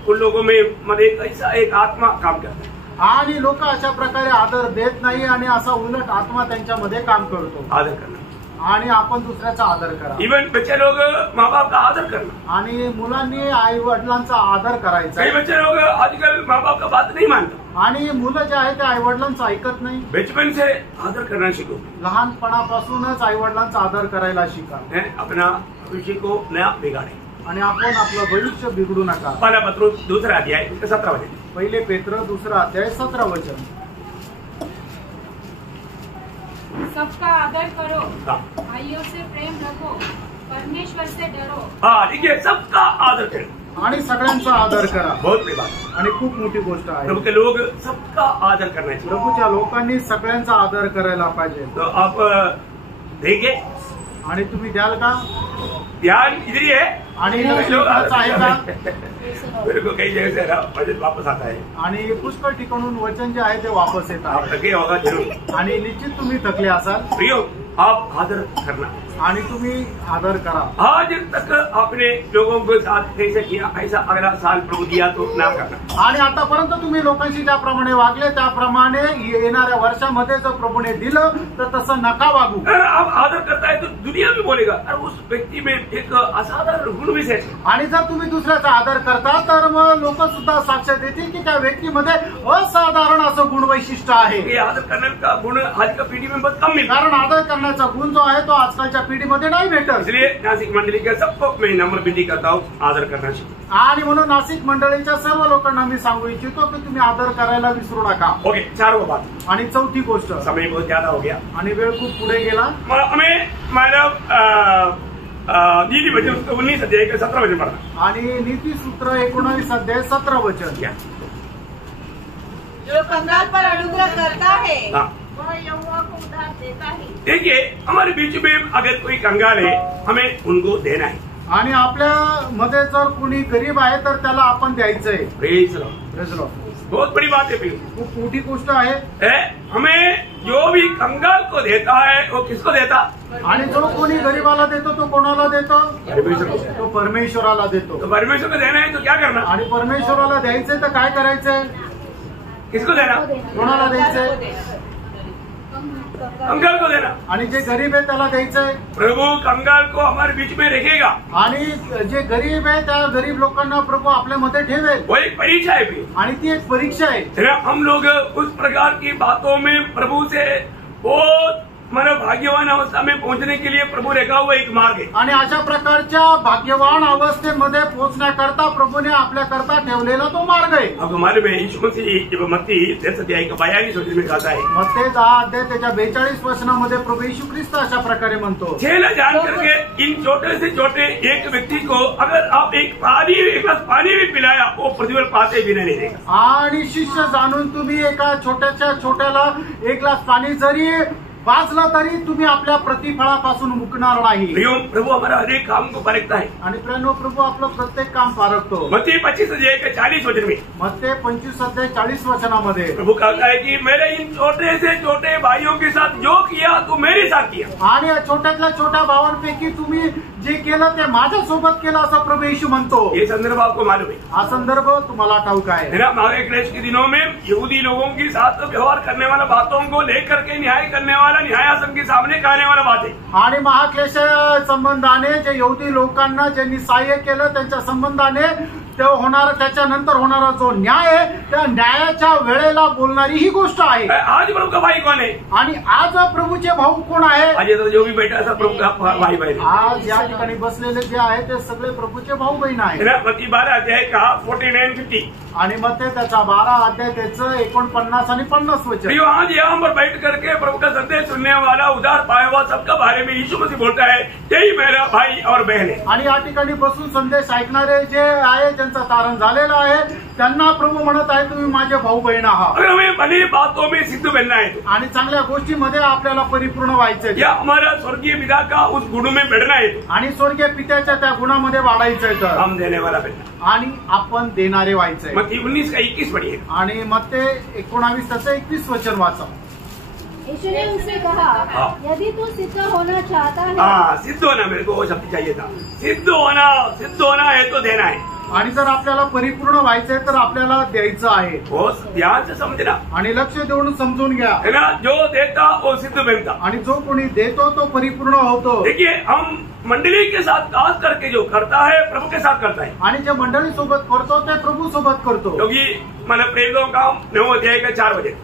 उन लोगों में मतलब ऐसा एक आत्मा काम करता है। आणि लोक अशा प्रकारे आदर देत नाही आणि असा उलट आत्मा त्यांच्यामध्ये काम करतो। आदर करना आणि आपण दुसऱ्याचा आदर करा। इवन बच्चे लोग माँ बाप का आदर करना, आणि मुलांनी आई वडिलांचा आदर करायचा। कई बच्चे लोग आजकल माँ बाप का बात नहीं मानते आणि मुलं जे आहे ते आई वडिलांचं ऐकत नाही। बचपन से आदर करना सीखो, लहानपणापासूनच आई वडिलांचा आदर करायला शिका, अपना भविष्य को नया बिगाड़े आणि आपण आपलं भविष्य बिघडू नका। पहला पत्रुस 2 अध्याय 17 वचन। पहिले पेत्र 2 अध्याय 17 वचन। सबका आदर करो, हाँ भाइयों से प्रेम रखो, परमेश्वर से डरो। हाँ देखिए, सबका आदर करें आणि सगळ्यांचा आदर करा। बहुत बड़ी बात आणि खूप मोठी गोष्ट आहे। प्रभु के लोग सबका आदर करना चाहिए। प्रभूच्या लोकांनी सगळ्यांचा आदर करायला पाहिजे। तो आप देंगे आणि तुम्ही द्याल का? ध्यान इधर ही है आणि लक्ष्मीचं आहे का? मेरे को कई जगह से वचन वापस आता है आणि पुष्कळ ठिकाणून वचन जे आहे ते वापस येत आप आहे। थके होगा जरूर, आणि निश्चित तुम्ही थकले असाल प्रियो आप आदर करना। आणि तुम्ही आदर करा। आज तक आपने लोगों के साथ कैसे किया, ऐसा अगला साल प्रभु दिया तो ना करना। आणि आतापर्यंत तुम्ही लोकांशी ज्याप्रमाणे वागले त्याप्रमाणे येणाऱ्या वर्षामध्ये जर प्रभूने दिलं तर तसं नका वागू। अगर आप आदर करता है तो दुनिया भी बोलेगा अरे उस व्यक्ती में एक असाधारण गुण विशेष है। आणि जर तुम्ही दुसऱ्याचा आदर करता तर मग लोक सुद्धा साक्ष देतील की त्या व्यक्तीमध्ये असाधारण असं गुण वैशिष्ट्य आहे। ये आदर करने का गुण आज का पीढ़ी में बहुत कम मिलता है, कारण आदर करण्याचा गुण जो आहे तो आजकालच्या पिढीमध्ये नाही भेटत। इसलिए नासिक मंडली के सबको मैं नम्र विनती करता हूँ आदर करना सीखो। आणि म्हणून नाशिक मंडळीच्या सर्व लोकांना मी सांगू इच्छितो की तुम्ही आदर करायला विसरू नका। ओके, 4वीं बात। आणि चौथी गोष्ट, समय बहुत ज्यादा हो गया आणि वेळ खूप पुढे गेला। हमें मानव नीति वचन 19 अध्याय के 17 वचन पढ़ना। आणि नीती सूत्र 19 अध्याय 17 वचन। जो कंगाल पर अनुग्रह करता है हाँ वह यहोवा को उधार देता है। देखिए, हमारे बीच में अगर कोई कंगाल है हमें उनको देना है। आणि आपल्या मध्ये जर कोणी गरीब आहे तर त्याला आपण द्यायचंय। Praise Lord. बहुत बड़ी बात है प्रिय, खूप मोठी गोष्ट आहे। हमें जो भी कंगाल को देता है वो किसको देता? आणि जो कोणी गरीबाला देतो तो कोणाला देतो? परमेश्वर को। तो परमेश्वराला देतो। तो परमेश्वर को देना है तो क्या करना? आणि परमेश्वराला द्यायचंय तर काय करायचंय? किसको देना? कोणाला द्यायचंय? कंगाल को देना। आणि जे गरीब आहे त्याला द्यायचंय। प्रभु कंगाल को हमारे बीच में रखेगा। आणि जे गरीब आहे त्या गरीब लोकांना प्रभू आपल्या मध्ये ठेवेल। वो एक परीक्षा है प्रिय, आणि ती एक परीक्षा आहे। हम लोग उस प्रकार की बातों में प्रभु से बहुत मतलब भाग्यवान अवस्था में पहुंचने के लिए प्रभु रखा हुआ एक मार्ग है। आणि अशा प्रकारच्या भाग्यवान अवस्थेमध्ये पोहोचण्याकरता प्रभूने आपल्याकरता ठेवलेला तो मार्ग आहे. आपको मालूम है यीशु मसीह जब मत्ती 10 अध्याय का 42 वचन में कहता है, मत्ती 10 अध्याय त्याच्या 42 वचनामध्ये प्रभू येशू ख्रिस्त अशा प्रकारे म्हणतो, छेला जान करके इन छोटे से छोटे एक व्यक्ति को अगर आप एक ग्लास पानी भी पिलाया वो पृथ्वी पर पाते भी नहीं देगा. आणि शिष्य जाणून तुम्ही एका छोट्याला एक ग्लास पाणी जरी वाचलं तरी तुम्ही आपल्या प्रतिफळापासून मुकणार नाही. प्रभु हमारा हर एक काम को परखता है. आणि प्रभू आपलं प्रत्येक काम पारखतो. मत्ती 25 अध्याय के 40 वचन में, मत्ती 25 अध्याय 40 वचनामध्ये प्रभु कहता है कि मेरे इन छोटे से छोटे भाइयों के साथ जो किया तू मेरे साथ किया. आणि या छोट्यातल्या छोट्या भावांपैकी तुम्ही जे केलं ते माझ्यासोबत केलं असं प्रभू येशू म्हणतो. ये संदर्भ आपको मालूम है. हा संदर्भ तुम्हाला ठाऊक आहे ना. महाक्लेश के दिनों में यहूदी लोगों के साथ व्यवहार करने वाला बातों को लेकर के न्याय करने वाला न्यायासन के सामने कहने वाला बात है. आणि महाक्लेश संबंधाने जे यहूदी लोकांना ज्यांनी सहाय्य केलं त्यांच्या संबंधाने त्याच्यानंतर होणारा जो न्याय आहे त्या न्यायाच्या वेळेला बोलणारी ही गोष्ट आहे. आज प्रभु का भाई कौन है? आणि आज प्रभूचे भाऊ कोण आहे? आज जो भी बैठा असा प्रभु का भाई बहन. आज या ठिकाणी बसलेले जे आहे ते सगळे प्रभूचे भाऊ बहीण आहेत. मत्ती 12 अध्याय का 49-50 आणि मग ते त्याचा 12 अध्याय त्याचं 49 आणि 50 वचन. आज यहाँ पर बैठ करके प्रभु का संदेश सुनने वाला उदार पाया हुआ सबका बारे में यीशु मसीह बोलता है यही मेरा भाई और बहन है. आणि या ठिकाणी बसून संदेश ऐकणारे जे आहे त्यांचं तारण झालेलं आहे त्यांना प्रभू म्हणत आहे तुम्ही माझे भाऊ बहीण आहात. हमें भली बातों में सिद्ध बनना है आणि चांगल्या गोष्टीमध्ये आपल्याला परिपूर्ण व्हायचंय. या हमारा स्वर्गीय पिता का उस गुण में बढ़ना है आणि स्वर्गीय पित्याच्या त्या गुणामध्ये वाढायचंय. तर हम देने वाला बनना आणि आपण देणारे व्हायचंय. मत्ती 19 का 21 पढ़िए. आणि मग ते 19 त्याचं 21 वचन वाचा. यीशु ने उनसे कहा, यदि तू सिद्ध होना चाहता है. सिद्ध होना, मेरे को वो शब्द चाहिए था. सिद्ध होना है तो देना है. आणि जर आपल्याला परिपूर्ण व्हायचंय तर आपल्याला द्यायचं आहे. हो ध्यान से समझना आणि लक्ष देऊन समजून घ्या. है ना. जो देता वो सिद्ध बनता. आणि जो कोणी देतो तो परिपूर्ण होतो. देखिए हम मंडली के साथ खास करके जो करता है प्रभु के साथ करता है. आणि जे मंडळी सोबत करतो ते प्रभू सोबत करतो. क्योंकि मैंने प्रेरितों का 9 अध्याय का 4 वचन,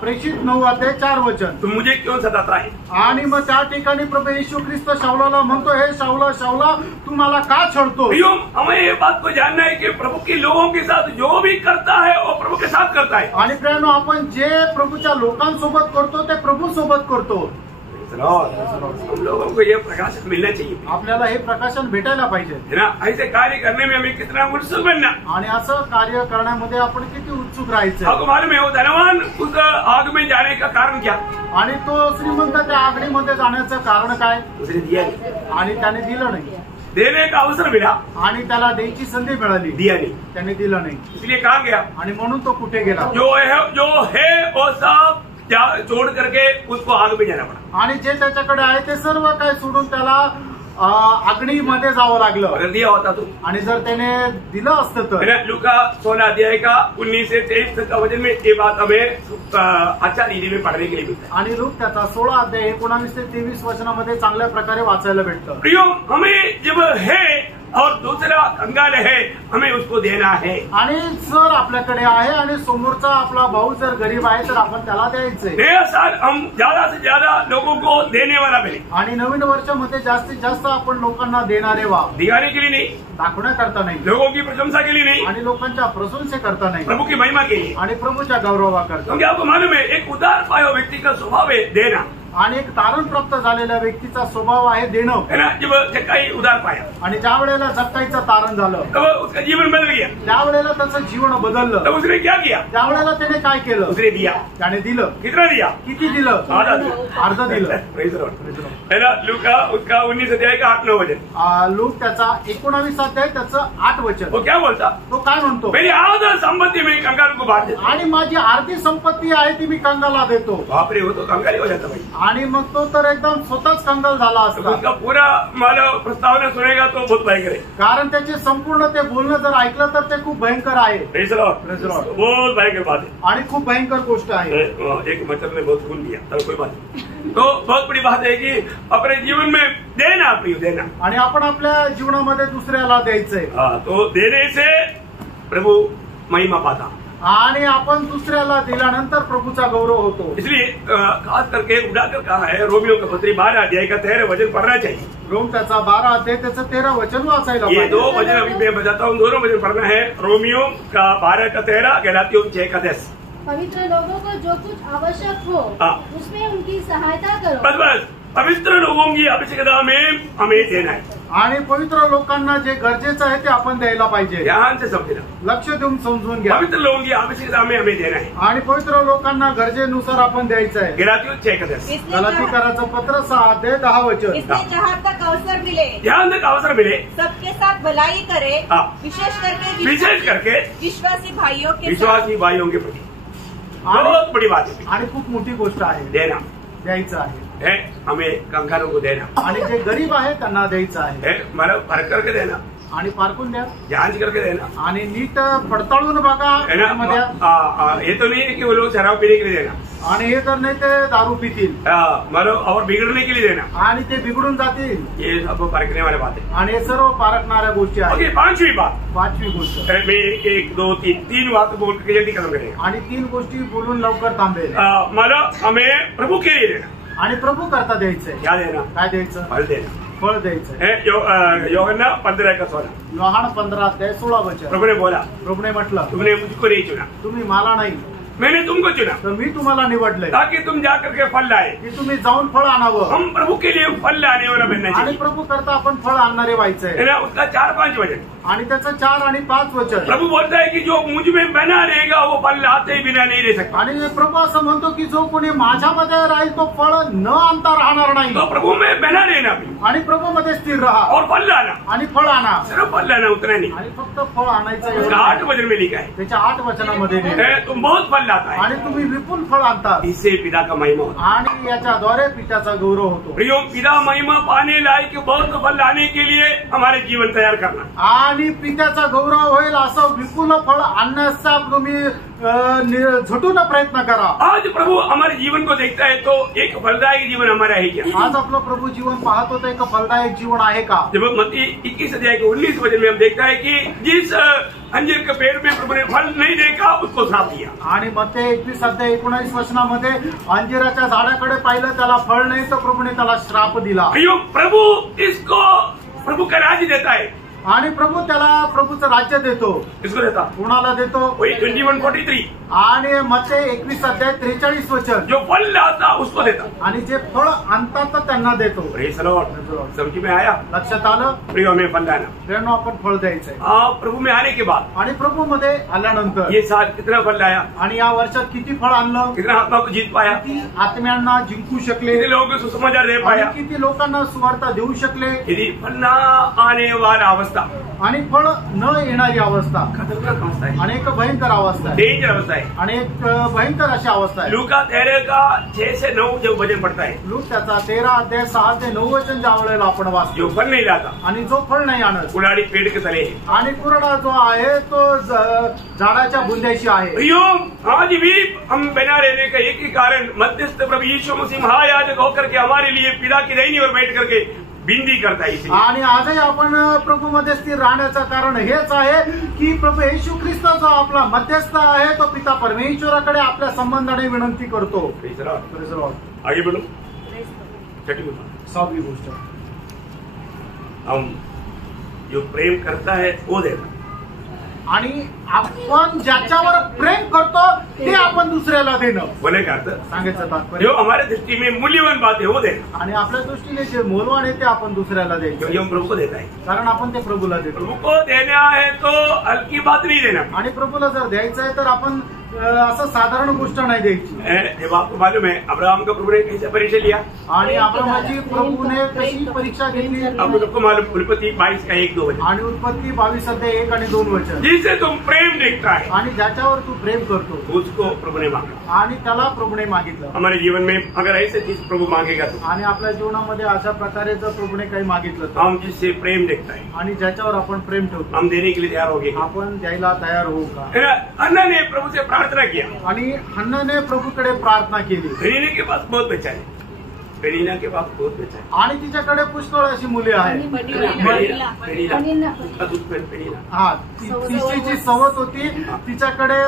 प्रेषित 9 अध्याय 4 वचन. तुम मुझे क्यों सताता है. आणि मग त्या ठिकाणी प्रभू येशू ख्रिस्त शाऊलाला म्हणतो हे शाऊला तू मला का छळतो. हमें ये बात को जानना है कि प्रभु के लोगों के साथ जो भी करता है वो प्रभु के साथ करता है. आणि प्रियानो आपण जे प्रभूच्या लोकांसोबत करतो ते प्रभू सोबत करतो. हम लोगों को ये प्रकाशन मिलना चाहिए. आपल्याला हे प्रकाशन भेटायला पाहिजे है ना. ऐसे कार्य करने में हमें कितना उत्सुक बनना. आणि असं कार्य करण्यामध्ये आपण किती उत्सुक राहायचं. आपको मालूम है वो धनवान उस आग में जाने का कारण क्या. आणि तो श्रीमंत त्या आगडीमध्ये जाण्याचं कारण काय. उसने दिया नहीं. आणि त्याने दिलं नाही. देने का अवसर मिला आणि त्याला द्यायची संधी मिळाली, दिया नहीं. त्याने दिलं नाही. इसलिए कहा गया आणि म्हणून तो कुठे गेला. जो है वो सब छोड़ करके उसको आग में जाना पड़ा. आणि जे त्याच्याकडे आहे ते सर्व काय सोडून त्याला अग्नीमध्ये जावं लागलं. अगर दिया होता तो. आणि जर त्याने दिलं असतं तर. लूका 16 अध्याय का 19 से 23 तक का वचन में ये बात हमें अच्छा रीति में पढ़ने के लिए मिलता है. आणि लूक त्याचा 16 अध्याय 19 ते 23 वचनामध्ये चांगल्या प्रकारे वाचायला भेटतं. प्रियो हमें जब है और दूसरा कंगाल है हमें उसको देना है. आणि जर आपल्याकडे आहे आणि समोरचा आपला भाऊ जर गरीब आहे तर आपण त्याला द्यायचंय. नया साल हम ज्यादा से ज्यादा लोगों को देने वाला बने. आणि नवीन वर्षामध्ये जास्तीत जास्त आपण लोकांना देणारे व्हा. दिखाने के लिए नहीं, दाखवण्याकरता नाही, लोगों की प्रशंसा के लिए नहीं, आणि लोकांच्या प्रशंसेकरता नाही, प्रभु की महिमा के लिए आणि प्रभूच्या गौरवाकरता. क्योंकि आपको मालूम है एक उदार पाया व्यक्ति का स्वभाव है देना. आणि एक तारण प्राप्त झालेल्या व्यक्तीचा स्वभाव आहे देणं. है ना. जब जक्काई उदार पाया आणि ज्या वेळेला जक्काईचं तारण झालं तो उसका जीवन बदल गया. त्यावेळेला त्याचं जीवन बदललं. तो उसने क्या किया. त्यावेळेला त्याने काय केलं. उसने दिया. त्याने दिलं. कितना दिया. किती दिलं. आधा दिया. अर्ध दिलं. है ना. लूका उसका 19 अध्याय का 8-9 वचन. लूक त्याचा 19 अध्याय त्याचं 8 वचन. वो क्या बोलता. तो काय म्हणतो. मेरी आधा संपत्ति में कंगाल को बांट देता. आणि माझी अर्धी संपत्ती आहे ती मी कंगाला देतो. बापरे वो तो कंगाली हो जाता भाई. आणि मग तो तर एकदम स्वतःच कंगाल झाला असता. उसका पूरा मला प्रस्तावना सुनेगा तो बहुत भयंकर है. कारण त्याचे संपूर्ण ते बोलणं जर ऐकलं तर ते खूप भयंकर आहे. बहुत भयंकर बात है. आणि खूप भयंकर गोष्ट आहे. एक मच्छर ने बहुत खून दिया. कोई बात नहीं. तो बहुत बड़ी बात है कि अपने जीवन में देना प्रिय देना. आणि आपण आपल्या जीवनामध्ये दुसऱ्याला द्यायचंय. तो देने से प्रभु महिमा पाता. आणि आपण दुसऱ्याला दिल्यानंतर प्रभूचा गौरव होतो. इसलिए खास करके उठाकर कहा है रोमियो का पत्री 12 अध्याय का 13 वचन पढ़ना चाहिए. रोम त्याचा 12 अध्याय त्याचं 13 वचन वाचायला ये पाहिजे. 2 वचन अभी मैं बताता हूँ, दोनों वचन पढ़ना है. रोमियो का 12 का 13, गलातियों 6 का 10. पवित्र लोगों को जो कुछ आवश्यक हो हाँ. उसमें उनकी सहायता करो. बस पवित्र लोगों की आवश्यकता में हमें देना है. आणि पवित्र लोकांना जे गरजेचं आहे ते आपण द्यायला पाहिजे. ध्यान से समझना. लक्ष देऊन समजून घ्या. पवित्र लोगों की आवश्यकता में हमें देना है. आणि पवित्र लोकांना गरजेनुसार आपण द्यायचं आहे. गलातियों 6 का 10. गलातीकराचं पत्र 6 अध्याय 10 वचन. इसलिए जहाँ तक अवसर मिले ध्यान तक अवसर मिले सबके साथ भलाई करे, हाँ. विशेष करके विश्वासी भाइयों के साथ. विश्वासी भाइयों के प्रति बहुत बड़ी बात है. आणि खूप मोठी गोष्ट आहे. देना द्यायचं आहे. है, हमें कंगालों को देना आणि जे गरीब आहे त्यांना द्यायचं आहे. है, मतलब फर्क करके देना, आणि पारखून द्या जांच करके देना, आणि नीट पडताळून बघा. है ना. ये तो नहीं है कि वो लोग शराब पीने के लिए देना, आणि हे तर नाही ते दारू पितील मतलब और बिगड़ने के लिए देना, आणि ते बिघडून जातील. ये सब परखने वाले बात है. आणि हे सर्व पारखणाऱ्या गोष्टी ओके, आहेत. 5वीं बात. 5वी गोष्ट. मैं 1 2 3 बात बोल के जल्दी खत्म करेंगे. आणि 3 गोष्टी बोलून लवकर थांबेल. मतलब हमें प्रभु के लिए देना. आणि प्रभू करता द्यायचंय. क्या देना? काय द्यायचं? फल देना. फळ द्यायचंय. है, यूहन्ना 15 का 16. योहान 15 अध्याय 16 वचन. प्रभु ने बोला, प्रभूने म्हटलं तुमने मुझको नहीं चुना, तुम्ही मला नाही मैंने तुमको चुना तर मी तुम्हाला निवडलंय ताकि तुम जाकर के फल लाए. की तुम्ही जाऊन फळ आणावं. हम प्रभु के लिए फल लाने वाला बनना आणि चाहिए. प्रभू करता आपण फळ आणणारे है व्हायचंय. ना. उसका 4-5 वचन. आणि त्याचं 4 आणि 5 वचन. प्रभु बोलता है कि जो मुझ में बना रहेगा वो फल लाते ही बिना नहीं रह सकता. आणि प्रभू असं म्हणतो की जो कोणी माझ्यामध्ये राहील तो फळ न आणता राहणार नाही. तो प्रभु में बना रहना भी आणि प्रभू मध्ये स्थिर राहा और फल लाना. आणि फळ आणा. सिर्फ फल लाना उतना नहीं. आणि फक्त फळ आणायचं उसका एवढं 8 नाही. वचन में लिखा है, त्याच्या 8 वचनामध्ये लिहिलंय. है, तुम बहुत फल लाता है, आणि तुम्ही विपुल फळ आणतात इससे पिता का महिमा होता है. आणि याच्याद्वारे पित्याचा गौरव होतो. प्रियो, पिता महिमा पाने लायक बहुत फल लाने के लिए हमारे जीवन तैयार करना. आणि पित्याचा गौरव होईल असं विपुल फळ आणण्याचा तुम्ही झटून प्रयत्न करा. आज प्रभु हमारे जीवन को देखता है तो एक फलदायक जीवन हमारा है क्या? आज आपलं प्रभु जीवन पाहत होतं एक फलदायक जीवन आहे का? जब मत्ती 21 अध्याय के 19 वचन में हम देखता है कि जिस अंजीर के पेड़ में प्रभु ने फल नहीं देखा उसको श्राप दिया. आणि मग ते 21 अध्याय 19 वचनामध्ये अंजिराच्या झाडाकडे पाहिलं त्याला फळ नाही तर प्रभूने त्याला श्राप दिला. प्रियो, प्रभु इसको प्रभु का राज्य देता है. आणि प्रभू त्याला प्रभूचं राज्य देतो. किसको देता? कोणाला देतो? वही 21:43. आणि मत्ती 21 अध्याय 43 वचन. जो फल लाता उसको देता. आणि जे फळ आणतात त्यांना देतो. Praise the Lord. समझ में आया? लक्षात आलं? प्रियो, हमें फल लाना. प्रेरणा आपण फळ द्यायचंय. प्रभु में आने के बाद आणि प्रभू मध्ये आल्यानंतर ये साल कितना फल लाया? आणि या वर्षात किती फळ आणलं? कितना आत्मा को जीत पाया? किती आत्म्यांना जिंकू शकले? कितने लोगों को सुसमाचार दे पाया? आणि किती लोकांना सुवार्ता देऊ शकले? यदि फल न आने वाला अवस्था, आणि फळ न येणारी अवस्था खतरनाक अवस्था है, अनेक भयंकर अवस्था आहे. डेंजर अवस्था है. अनेक भयंकर अशी अवस्था आहे. लूका 13 का 6 से 9 जो वचन पड़ता है, लूक त्याचा 13 अध्याय 6 ते 9 वचन ज्या वेळेला आपण वाचतो. जो फल नहीं लाता आणि जो फळ नाही आणत कुलाड़ी पेड़ के तले है. आणि कुरडा जो आहे तो झाडाच्या बुंद्याशी आहे. प्रियो, आज भी हम बना रहने का एक ही कारण मध्यस्थ प्रभु यीशु मसीह महायाजक होकर के हमारे लिए पिता की दाहिनी ओर बैठ करके विनती करता है. आणि आजही आपण प्रभू मध्ये स्थिर राहण्याचं कारण हेच आहे की प्रभू येशू ख्रिस्त जो आपला मध्यस्थ आहे तो पिता परमेश्वराकडे आपल्या संबंधाने विनंती करतो. आगे बढ़ो. छठी बात, 6वी गोष्ट, हम जो प्रेम करता है वो देना. आणि आपण ज्याच्यावर प्रेम करतो ते आपण दुसऱ्याला देणं. बोले का अर्थ? सांगायचं तात्पर्य जो हमारे दृष्टि में मूल्यवान बात है वो देना. आणि आपल्या दृष्टीने जे मोलवान आहे ते आपण दुसऱ्याला क्योंकि द्यायचं. हम प्रभु को देता है. कारण आपण ते प्रभूला देतो. प्रभु को देना है तो हल्की बात नहीं देना. आणि प्रभूला जर द्यायचं आहे तर आपण असं साधारण गोष्ट नाही द्यायची. जब आपको मालूम है अब्राहम का प्रभु ने कैसे परीक्षा लिया? आणि अब्रामाची प्रभूने कशी परीक्षा घेतली? आपको सबको मालूम, उत्पत्ति 22 का 1-2 वचन. आणि उत्पत्ती 22 अध्याय 1 आणि 2 वचन. जिससे तुम प्रेम देखता है आणि ज्याच्यावर तू प्रेम करतो उसको प्रभु ने मांगा. आणि त्याला प्रभूने मागितलं. हमारे जीवन में अगर ऐसे चीज प्रभु मांगेगा तो आणि आपल्या जीवनामध्ये अशा प्रकारे जर प्रभूने काही मागितलं तर हम जिससे प्रेम देखता है आणि ज्याच्यावर आपण प्रेम ठेवतो हम देने के लिए तैयार हो गए. आपण द्यायला तयार होऊ का? अन्ना ने प्रभु से प्रार्थना किया. आणि हन्नाने प्रभूकडे प्रार्थना केली. रहने के पास बहुत बच्चा है. पेनिना के पास बहुत बच्चा है आणि तिच्याकडे पुष्कळ अशी मुले आहेत. हा तिची सवत होती, तिच्याकडे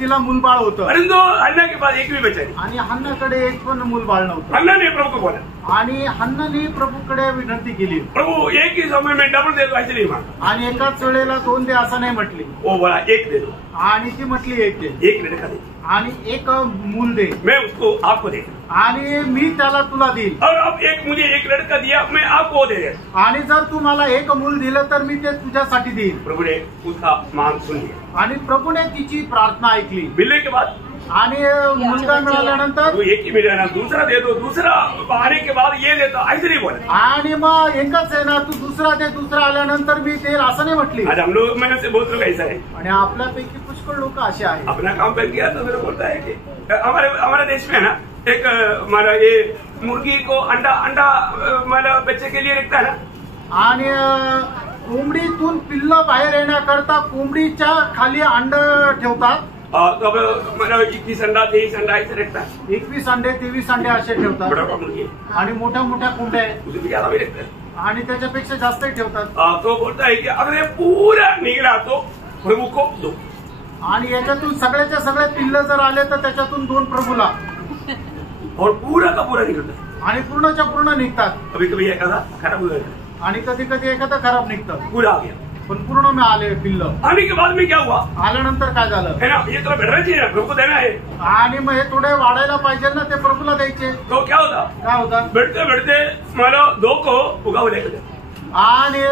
तिला मूलबाळ होतं. परंतु हन्ना के पास एक भी बच्चा नहीं. आणि हन्नाकडे एक पण मूलबाळ नव्हतं. हन्ना ने प्रभु को बोला, आणि हन्नाने प्रभूकडे विनंती केली, प्रभु एक ही समय में डबल दे दो, ऐसे नहीं मांगा. आणि एकाच वेळेला 2 दे असं नाही म्हटली. वो बोला एक दे दो, आणि ती म्हटली एक दे, एक लड़का दे, आणि एक मूल दे, मैं उसको आपको दे, आणि मी त्याला तुला देईल. और अब एक मुझे एक लड़का दिया, मैं आपको दे दे. आणि जर तू मला एक मूल दिलं तर मी ते तुझ्यासाठी देईल. प्रभु ने उसका मांग सुन लिया. आणि प्रभूने तिची प्रार्थना ऐकली. मिलने के बाद आणि मुलगा मिळाल्यानंतर वो एक ही मिला ना, दूसरा दे दो, दूसरा आने के बाद ये देता, ऐसे नहीं बोला. आणि मग एकच आहे ना, तू दुसरा दे, दुसरा आल्यानंतर मी देईल असं नाही म्हटली. आज हम लोग में से बहुत लोग ऐसा है. आणि आपल्यापैकी पुष्कळ लोक असे आहेत. अपना काम कर किया तो मेरे बोलता है कि हमारे देश में है ना, एक हमारा ये मुर्गी को अंडा मतलब बच्चे के लिए रखता है ना. आणि कोंबडीतून पिल्ल बाहेर येण्याकरता कोंबडीच्या खाली अंड ठेवतात. तो मतलब 21 अंडा 23 अंडा ऐसे रखता है. 21 अंडे 23 अंडे असे ठेवतात. बड़ा बड़ा मुर्गी है, आणि मोठ्या मोठ्या कोंबड्या आहेत, उसे भी ज्यादा भी रखता है. आणि त्याच्यापेक्षा जास्तही ठेवतात. तो बोलता है कि अगर ये पूरा निकला तो प्रभु को दो, आणि याच्यातून सगळ्याच्या सगळे पिल्ल जर आले तर त्याच्यातून 2 प्रभूला, और पूरा का पूरा निकलता है. आणि पूर्णच्या पूर्ण निघतात. कभी कभी एखादा खराब हो जाता है, आणि कधी कधी एखादं खराब निघतं, पूरा आ गया. पण पूर्ण में आले पिल्ल. आने के बाद में क्या हुआ आल्यानंतर काय झालं, है ना, ये तो बढ़ना चाहिए ना, प्रभु को देना है. आणि मग हे थोडे वाढायला पाहिजे ना, ते प्रभूला द्यायचे. तो क्या होता, काय होतं, बढ़ते बढ़ते मानो 2 को उगाव लेकर जाते. आणि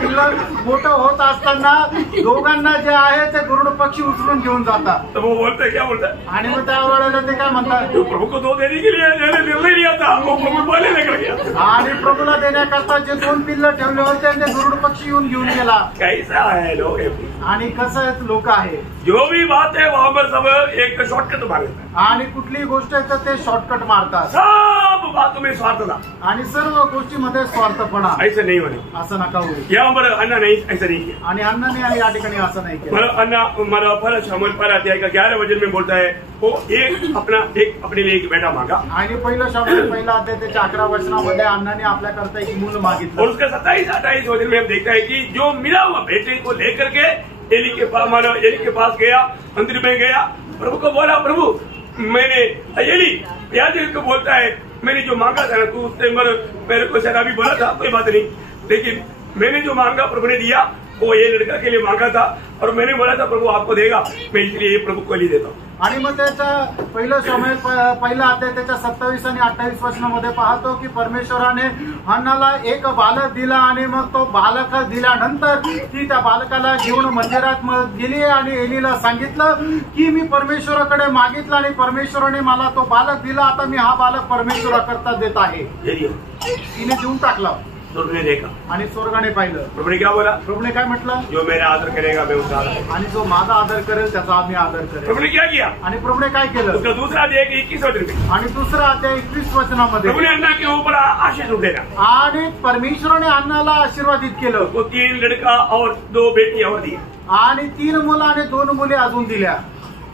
पिल्ल मोठं होत असताना दोघांना जे आहे ते गरुड पक्षी उचलून घेऊन जातात. तो वो बोलते हैं, क्या बोलता है, आणि मग त्यावेळेला ते काय म्हणतात, जो प्रभु को 2 देने के लिए निर्णय लिया था वो प्रभु पहले लेकर गया. आणि प्रभूला देण्याकरता जे 2 पिल्ल ठेवले होते ते गरुड पक्षी येऊन घेऊन गेला. कैसा है लोग. आणि कसं लोक आहे, जो भी बात है वहां पर सब एक शॉर्टकट मारते हैं. आणि कुठलीही गोष्ट आहे तर ते शॉर्टकट मारतात. सब बातों में स्वार्थ था. आणि सर्व गोष्टीमध्ये स्वार्थपणा. ऐसे नहीं होने. असं नका होईल. यहाँ पर अन्ना नहीं ऐसा नहीं किया. आणि अण्णाने या ठिकाणी असं नाही केलं. मतलब अन्ना हमारा फर्ज शमूल पर अध्याय का 11 वचन में बोलता है, वो एक अपने लिए एक बेटा मांगा. आणि पहिलं शब्द पहिला अध्याय त्याच्या 11 वचनामध्ये अण्णाने आपल्याकरता एक मूल मागितलं. और उसका 27-28 वचन में हम देखता है कि जो मिला हुआ बेटे को लेकर के एली के पास गया, मंदिर में गया, प्रभु को बोला, प्रभु मैंने एली याजक को बोलता है, मैंने जो मांगा था ना, तू उससे मेरे को शराबी बोला था, कोई बात नहीं, लेकिन मैंने जो मांगा प्रभु ने दिया, वो ये लड़का के लिए मांगा था, और मैंने बोला था प्रभु आपको देगा, मैं इसलिए ये प्रभु को लिए देता हूँ. आणि मग त्याचा पहिलं समय पहिला अध्याय त्याच्या 27 आणि 28 वचनामध्ये पाहतो की परमेश्वराने हन्नाला एक बालक दिला, आणि मग तो बालक दिल्यानंतर ती त्या बालकाला घेऊन मंदिरात गेली आणि एलीला सांगितलं की मी परमेश्वराकडे मागितलं आणि परमेश्वराने मला तो बालक दिला, आता मी हा बालक परमेश्वराकरता देत आहे. तिने देऊन टाकला. स्वर्ग ने देखा आणि स्वर्गाने पाहिलं. प्रभु ने क्या बोला, प्रभूने काय म्हटलं, जो मेरा आदर करेगा मैं उसका आदर करेगा. आणि जो माझा आदर करेल त्याचा आम्ही आदर करेल. प्रभु ने क्या किया, आणि प्रभूने काय केलं, उसका दूसरा अध्याय 21 वचन में, आणि दुसरा अध्याय 21 वचनामध्ये प्रभु ने अन्ना के ऊपर आशीष उठेगा. आणि परमेश्वराने अण्णाला आशीर्वादित केलं. उसको 3 लड़का और 2 बेटी और दी. आणि 3 मुलं आणि 2 मुले अजून दिल्या.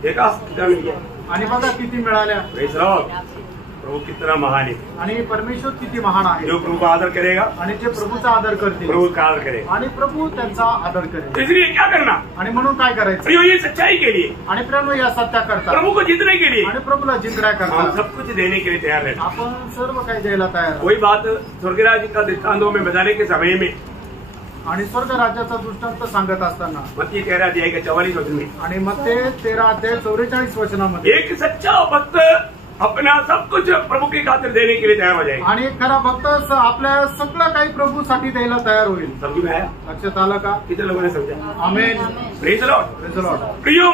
देखा कितना मिल गया. आणि बघा किती मिळाल्या. Praise the Lord. प्रभु कितना महान है. आणि परमेश्वर किती महान आहे. जो प्रभु का आदर करेगा, आणि जे प्रभूचा आदर करतील, प्रभु का आदर करेगा. आणि प्रभू त्यांचा आदर करेल. इसलिए क्या करना, आणि म्हणून काय करायचं, प्रियो ये सच्चाई के लिए, आणि प्रेम या सत्या करता, प्रभु को जीतने के लिए आणि प्रभूला जिंकण्या हम करता सब कुछ देने के लिए तैयार रहना. आपण सर्व काही द्यायला तयार आहोत. वही बात स्वर्गराज का दृष्टांतों में बताने के समय में आणि स्वर्ग राज्याचा दृष्टांत सांगत असताना मत्ती 13 अध्याय का 44 वचन में, आणि मग ते 13 अध्याय 44 वचनामध्ये एक सच्चा भक्त अपना सब कुछ प्रभु की खातिर देने के लिए तैयार हो जाएगा. आणि एक खरा भक्त आपल्या सगळं काही प्रभूसाठी द्यायला तयार होईल. समझ में आया, लक्षात आलं का, कितने लोगों ने समझा. Amen. Praise the Lord. Praise the Lord. प्रियो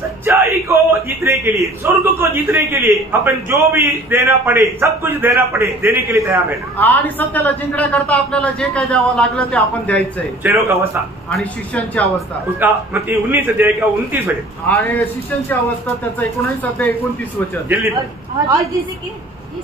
सच्चाई को जीतने के लिए, स्वर्ग को जीतने के लिए अपन जो भी देना पड़े, सब कुछ देना पड़े, देने के लिए तैयार रहना. आणि सत्याला जिंकण्याकरता आपल्याला जे काही द्यावं लागलं ते आपण द्यायचंय. चेलों का अवस्था, आणि शिष्यांची अवस्था, उसका मत्ती 19 अध्याय का 29 वचन, आणि शिष्यांची अवस्था त्याचं 19 अध्याय 29 वचन. जल्दी और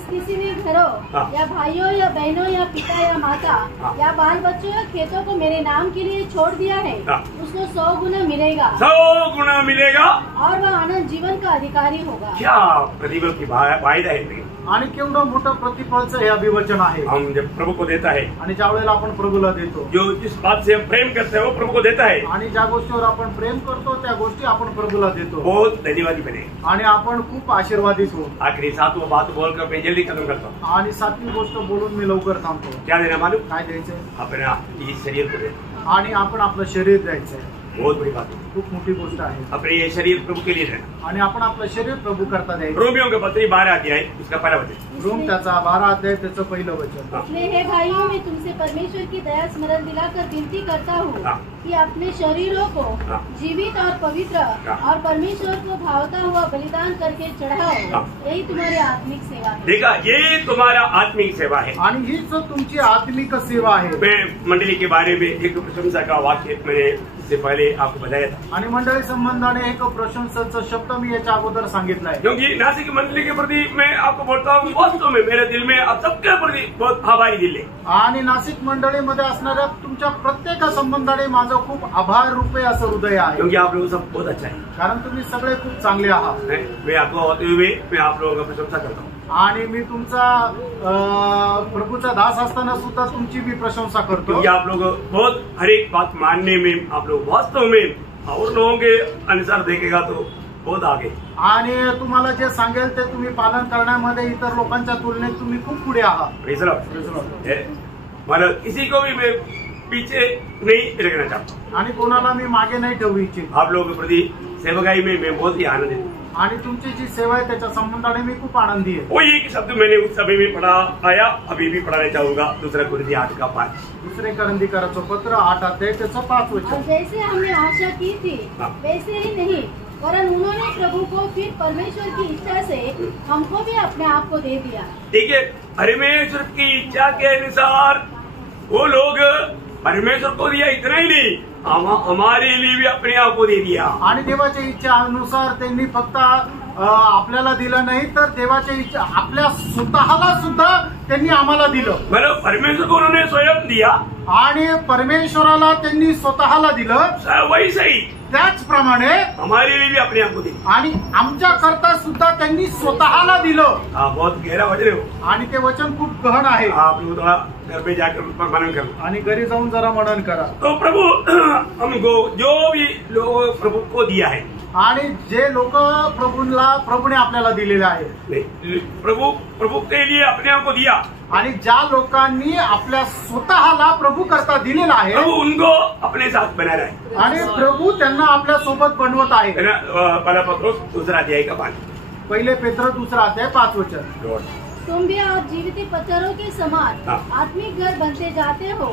किसी भी घरों हाँ। या भाइयों या बहनों या पिता या माता हाँ। या बाल बच्चों या खेतों को मेरे नाम के लिए छोड़ दिया है, हाँ। उसको 100 गुना मिलेगा 100 गुना मिलेगा और वह अनंत जीवन का अधिकारी होगा. क्या प्रतिफल की वायदा है. आणि केवढं मोठं प्रतिफळचं हे अभिवचन आहे. हम जब प्रभु को देता है, आणि ज्या वेळेला आपण प्रभूला देतो, जो जिस बात से हम प्रेम करते हैं वो प्रभु को देता है, आणि ज्या गोष्टीवर आपण प्रेम करतो त्या गोष्टी आपण प्रभूला देतो, बहुत धन्यवादी बने. आणि आपण खूप आशीर्वादित होऊ. आखिरी 7वां बात बोलकर मैं जल्दी खत्म करता हूँ. आणि 7वी गोष्ट बोलून मी लवकर थांबतो. क्या देना मालूम? काय द्यायचंय? अपना इस शरीर को देना. आणि आपण आपलं शरीर द्यायचंय. बहुत बड़ी बात है. खूप मोठी गोष्ट आहे. अपने ये शरीर प्रभु के लिए देना. आणि आपण आपलं शरीर प्रभू करता द्यायचं. रोमियों के पत्री 12 अध्याय उसका पहला वचन. रोम त्याचा 12 अध्याय त्याचं पहिलं वचन. इसलिए हे भाइयों, मैं तुमसे परमेश्वर की दया स्मरण दिलाकर विनती करता हूँ कि अपने शरीरों को जीवित और पवित्र और परमेश्वर को भावता हुआ बलिदान करके चढ़ाओ. यही तुम्हारी आत्मिक सेवा है. देखा, ये तुम्हारा आत्मिक सेवा है. आणि हीच तुमची आत्मिक सेवा आहे. मैं मंडली के बारे में एक प्रशंसा का वाक्य मैंने इससे पहले आपको बताया था. आणि मंडळी संबंधाने एक प्रशंसाचा शब्द मी याच्या अगोदर सांगितलाय. क्योंकि नासिक मंडली के प्रति मैं आपको बोलता हूँ, वास्तव में मेरे दिल में आप सबके प्रति बहुत आभारी दिल है. आणि नाशिक मंडळीमध्ये असणाऱ्या तुमच्या प्रत्येक संबंधाने माझं खूप आभार रूपे असं हृदय आहे. क्योंकि आप लोग सब बहुत अच्छा है. कारण तुम्ही सगळे खूप चांगले आहात. मैं आपको होते हुए मैं आप लोगों का प्रशंसा करता हूँ. आणि मी तुमचा प्रभूचा दास असताना सुद्धा तुमची मी प्रशंसा करतो. क्योंकि आप लोग बहुत हर एक बात मानने में आप लोग वास्तव में और लोगों के अनुसार देखेगा तो बहुत आगे. आणि तुम्हाला जे सांगेल ते तुम्ही पालन करण्यामध्ये इतर लोकांच्या तुलनेत तुम्ही खूप पुढे आहात. मला किसी को भी मैं पीछे नहीं रखना चाहता. आणि कोणाला मी मागे नाही ठेवू इच्छित. आप लोगों के प्रति सेवकाई में मैं बहुत ही आनंदित हूँ. आणि तुमची जी सेवा आहे त्याच्या संबंधाने मी खूप आनंदी आहे. वही एक शब्द मैंने उस समय में पढ़ा आया, अभी भी पढ़ाना चाहूंगा. 2 कुरिन्थियों 8:5. दुसरे करंदीकराचं पत्र 8 अध्याय त्याचं 5 वचन. और जैसे हमने आशा की थी वैसे ही नहीं, वरन उन्होंने प्रभु को फिर परमेश्वर की इच्छा से हमको भी अपने आप को दे दिया. देखिए, परमेश्वर की इच्छा के अनुसार वो लोग परमेश्वर को दिया, इतना ही नहीं हमारे लिए भी अपने आप को दे दिया. आणि देवाच्या इच्छेनुसार त्यांनी फक्त आपल्याला दिलं नाही तर देवाच्या इच्छा आपल्या स्वतःला सुद्धा त्यांनी आम्हाला दिलं. मतलब परमेश्वर को उन्होंने स्वयं दिया आणि परमेश्वराला त्यांनी स्वतःला दिलं. वैसे ही त्याचप्रमाणे हमारे लिए भी अपने आप को दिया. आणि आमच्या करता सुद्धा त्यांनी स्वतःला दिलं. बहुत गहरा वचन है. आणि ते वचन खूप गहन आहे. आप लोग थोड़ा घर पे जाकर उस पर मनन करो. आणि घरी जाऊन जरा मनन करा. तो प्रभु हमको जो भी लोग प्रभु को दिया है, आणि जे लोक प्रभूने आपल्याला दिलेले आहे, प्रभु के लिए अपने आप को दिया. आणि ज्या लोकांनी आपल्या स्वतःला प्रभू करता दिलेला आहे, प्रभु उनको अपने साथ बना रहा है. आणि प्रभू त्यांना आपल्या सोबत बनवत आहे. पहला पत्रोस 2 अध्याय का 5. पहिले पेत्र 2 अध्याय 5 वचन. तुम भी और जीवित पत्थरों के समान आत्मिक घर बनते जाते हो.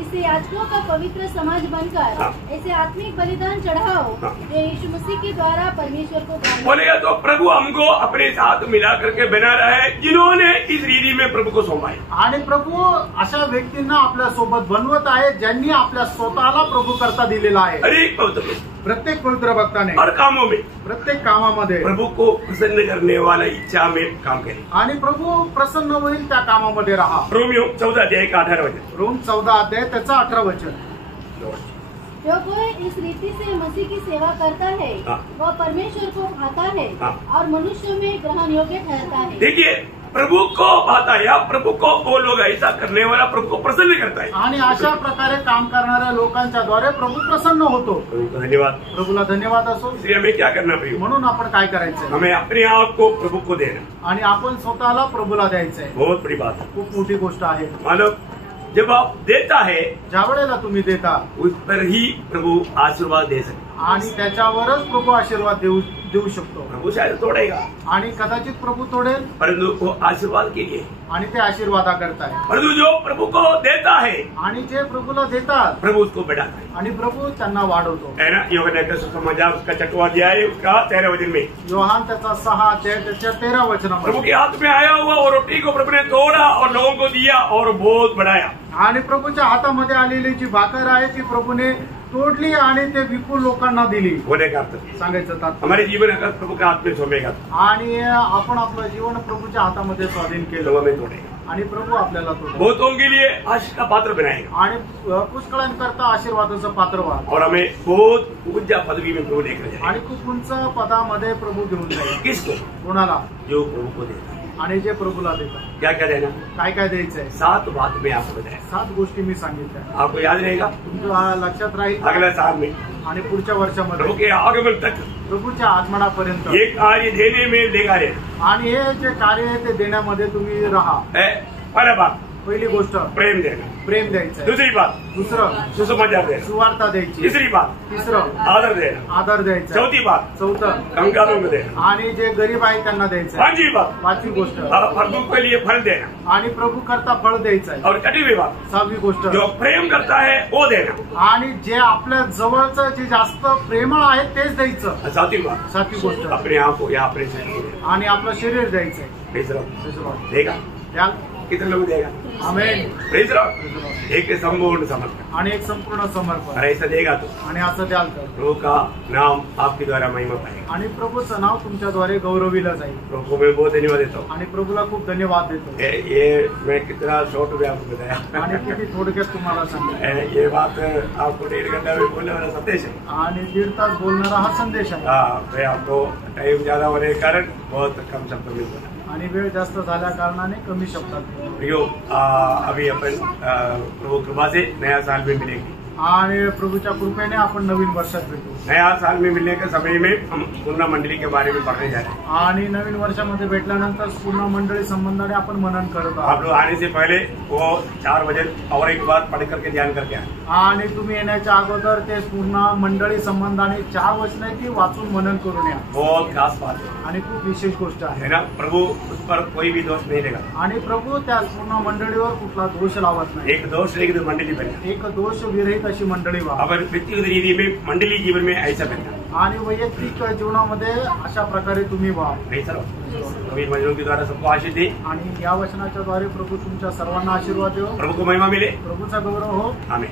इससे याजकों का पवित्र समाज बनकर ऐसे आत्मिक बलिदान चढ़ाओ जो यीशु मसीह के द्वारा परमेश्वर को बोलेगा. तो प्रभु हमको अपने साथ मिला करके बना रहा है, जिन्होंने इस रीति में प्रभु को सौंपा है. आणि प्रभू अशा व्यक्तींना आपल्या सोबत बनवत आहे ज्यांनी आपल्या स्वतःला प्रभू करता दिलेला आहे. हरेक पवित्र प्रत्येक पवित्र भक्ताने हर कामों में प्रत्येक कामामध्ये प्रभु को प्रसन्न करने वाला इच्छा में काम करे. आणि प्रभू प्रसन्न होईल त्या कामामध्ये राहा. रोमियो 14 अध्याय का 18 वचन. रोम 14 अध्याय त्याचं 18 वचन. जो कोई इस रीति से मसीह की सेवा करता है वह परमेश्वर को भाता है और मनुष्यों में ग्रहण योग्य ठहरता है. देखिए, प्रभु को भाता है, प्रभु को वो लोग ऐसा करने वाला प्रभु को प्रसन्न करता है. आणि अशा प्रकारे काम करणाऱ्या लोकांच्या द्वारे प्रभू प्रसन्न होतो. धन्यवाद. प्रभूला धन्यवाद असो. इसलिए हमें क्या करना पड़ेगा? म्हणून आपण काय करायचं? हमें अपने आप को प्रभु को देना. आणि आपण स्वतःला प्रभूला द्यायचंय. बहुत बड़ी बात है. खूप मोठी गोष्ट आहे. मानव जब आप देता है, ज्या वेळेला तुम्ही देता उस पर ही प्रभु आशीर्वाद दे सकते. आणि त्याच्यावरच प्रभू आशीर्वाद देऊ शकतो. प्रभु शायद तोड़ेगा आणि कदाचित प्रभू तोडेल, परंतु वो आशीर्वाद के लिए. आणि ते आशीर्वादा करताय. परंतु जो प्रभु को देता है, आणि जे प्रभूला देतात प्रभु उसको बढ़ाता है. आणि प्रभू त्यांना वाढवतो. है ना. योग समाचार उसका 6वां अध्याय उसका 13 वचन में योहान त्याचा 6 अध्याय त्याच्या 13 वचनामध्ये प्रभु के हाथ में आया हुआ और रोटी को प्रभु ने तोड़ा और लोगों को दिया और बहुत बढ़ाया. आणि प्रभूच्या हातामध्ये आलेली जी भाकर आहे ती प्रभूने तोडली आणि ते विपुल लोकांना दिली. होने का अर्थ सांगायचं तात्पर्य हमारे जीवन अगर प्रभु के हाथ में सौंपेगा, आणि आपण आपलं जीवन प्रभूच्या हातामध्ये स्वाधीन केलं लोगों में तोड़ेगा. आणि प्रभू आपल्याला तोडेल. बहुतों के लिए आशीष का पात्र बनाएगा. आणि पुष्कळांकरता आशीर्वादाचं पात्र व्हा. और हमें बहुत ऊंचा पदवी में प्रभु लेकर जाएगा. आणि खूप उंच पदामध्ये प्रभू घेऊन जाईल. किसको? कोणाला? जो प्रभु को देता है. आणि जे प्रभूला देतात क्या क्या देना? काय काय द्यायचंय? 7 बात मैं आपको बताया, 7 गोष्टी मी सांगितल्या. आपको याद रहेगा? तुमच्या लक्षात राहील अगले साल में आणि पुढच्या वर्षामध्ये प्रभु के आगमन तक प्रभूच्या आगमनापर्यंत ये कार्य देने में लेगा है. आणि हे जे कार्य आहे ते देण्यामध्ये तुम्ही राहा. पहला बात पहिली गोष्ट प्रेम देना, प्रेम द्यायचं. दूसरी बात दुसरं सुसमाचार देना, सुवार्ता द्यायची. तीसरी बात तिसरं आदर देना, आदर द्यायचा. चौथी बात चौथं कंगालों को देना, आणि जे गरीब आहे त्यांना द्यायचं. पांचवी बात 5वी गोष्ट प्रभु के लिए फल देना, आणि प्रभू करता फळ द्यायचं आहे. और छठवीं बात 6वी गोष्ट जो प्रेम करता है वो देना, आणि जे आपल्या जवळचं जे जास्त प्रेमळ आहे तेच द्यायचं. और सातवीं बात 7वी गोष्ट अपने आप को या अपने शरीर को आणि आपलं शरीर द्यायचंय. देगा. द्याल. कितने लोग देगा? आमेन. Praise Lord. एक संपूर्ण समर्पण, आणि एक संपूर्ण समर्पण. और ऐसा देगा तो आणि असं द्याल तर प्रभु का नाम आपके द्वारा महिमा पाएगा. आणि प्रभूचं नाव तुमच्याद्वारे गौरविलं जाईल. प्रभु को मैं बहुत धन्यवाद देता हूँ. आणि प्रभूला खूप धन्यवाद देतो. ये मैं कितना शॉर्ट में आपको बताया, आणि किती थोडक्यात तुम्हाला सांगितलं. ये बात आपको 1.5 घंटा में बोलने वाला संदेश है. आणि 1.5 तास बोलणारा हा संदेश आहे. मैं आपको टाइम ज्यादा होने के कारण बहुत कम शब्द में बोला. आणि वेळ जास्त झाल्या कारणाने कमी शब्दात. प्रियो, अभी अपन प्रभु कृपा से नया साल में मिलेंगे. आणि प्रभूच्या कृपेने आपण नवीन वर्षात भेटू. नया साल में मिलने के समय में हम पूर्ण मंडली के बारे में पढ़ने जा रहे हैं. आणि नवीन वर्षामध्ये भेटल्यानंतर पूर्ण मंडळी संबंधाने आपण मनन करत आप आहोत. लोग आने से पहले वो 4 वचन और एक बार पढ़ करके ध्यान करके आए. आणि तुम्ही येण्याच्या अगोदर ते पूर्ण मंडळी संबंधाने 4 वचने ती वाचून मनन करून या. बहुत खास बात है, आणि खूप विशेष गोष्ट आहे. है ना. प्रभु उस पर कोई भी दोष नहीं लेगा. आणि प्रभू त्या पूर्ण मंडळीवर कुठला दोष लावत नाही. एक दोष रहित मंडली बने. एक दोष विरहित अशी मंडळी व्हा. अपन व्यक्तिगत रीति में मंडली जीवन में ऐसा करना. आणि वैयक्तिक जीवनामध्ये अशा प्रकारे तुम्ही व्हा. नवीन वचनों के द्वारा सबको आशीष दे. आणि या वचनाच्या द्वारे प्रभू तुमच्या सर्वांना आशीर्वाद देव. प्रभु को महिमा मिले. प्रभूचा गौरव हो. आमीन.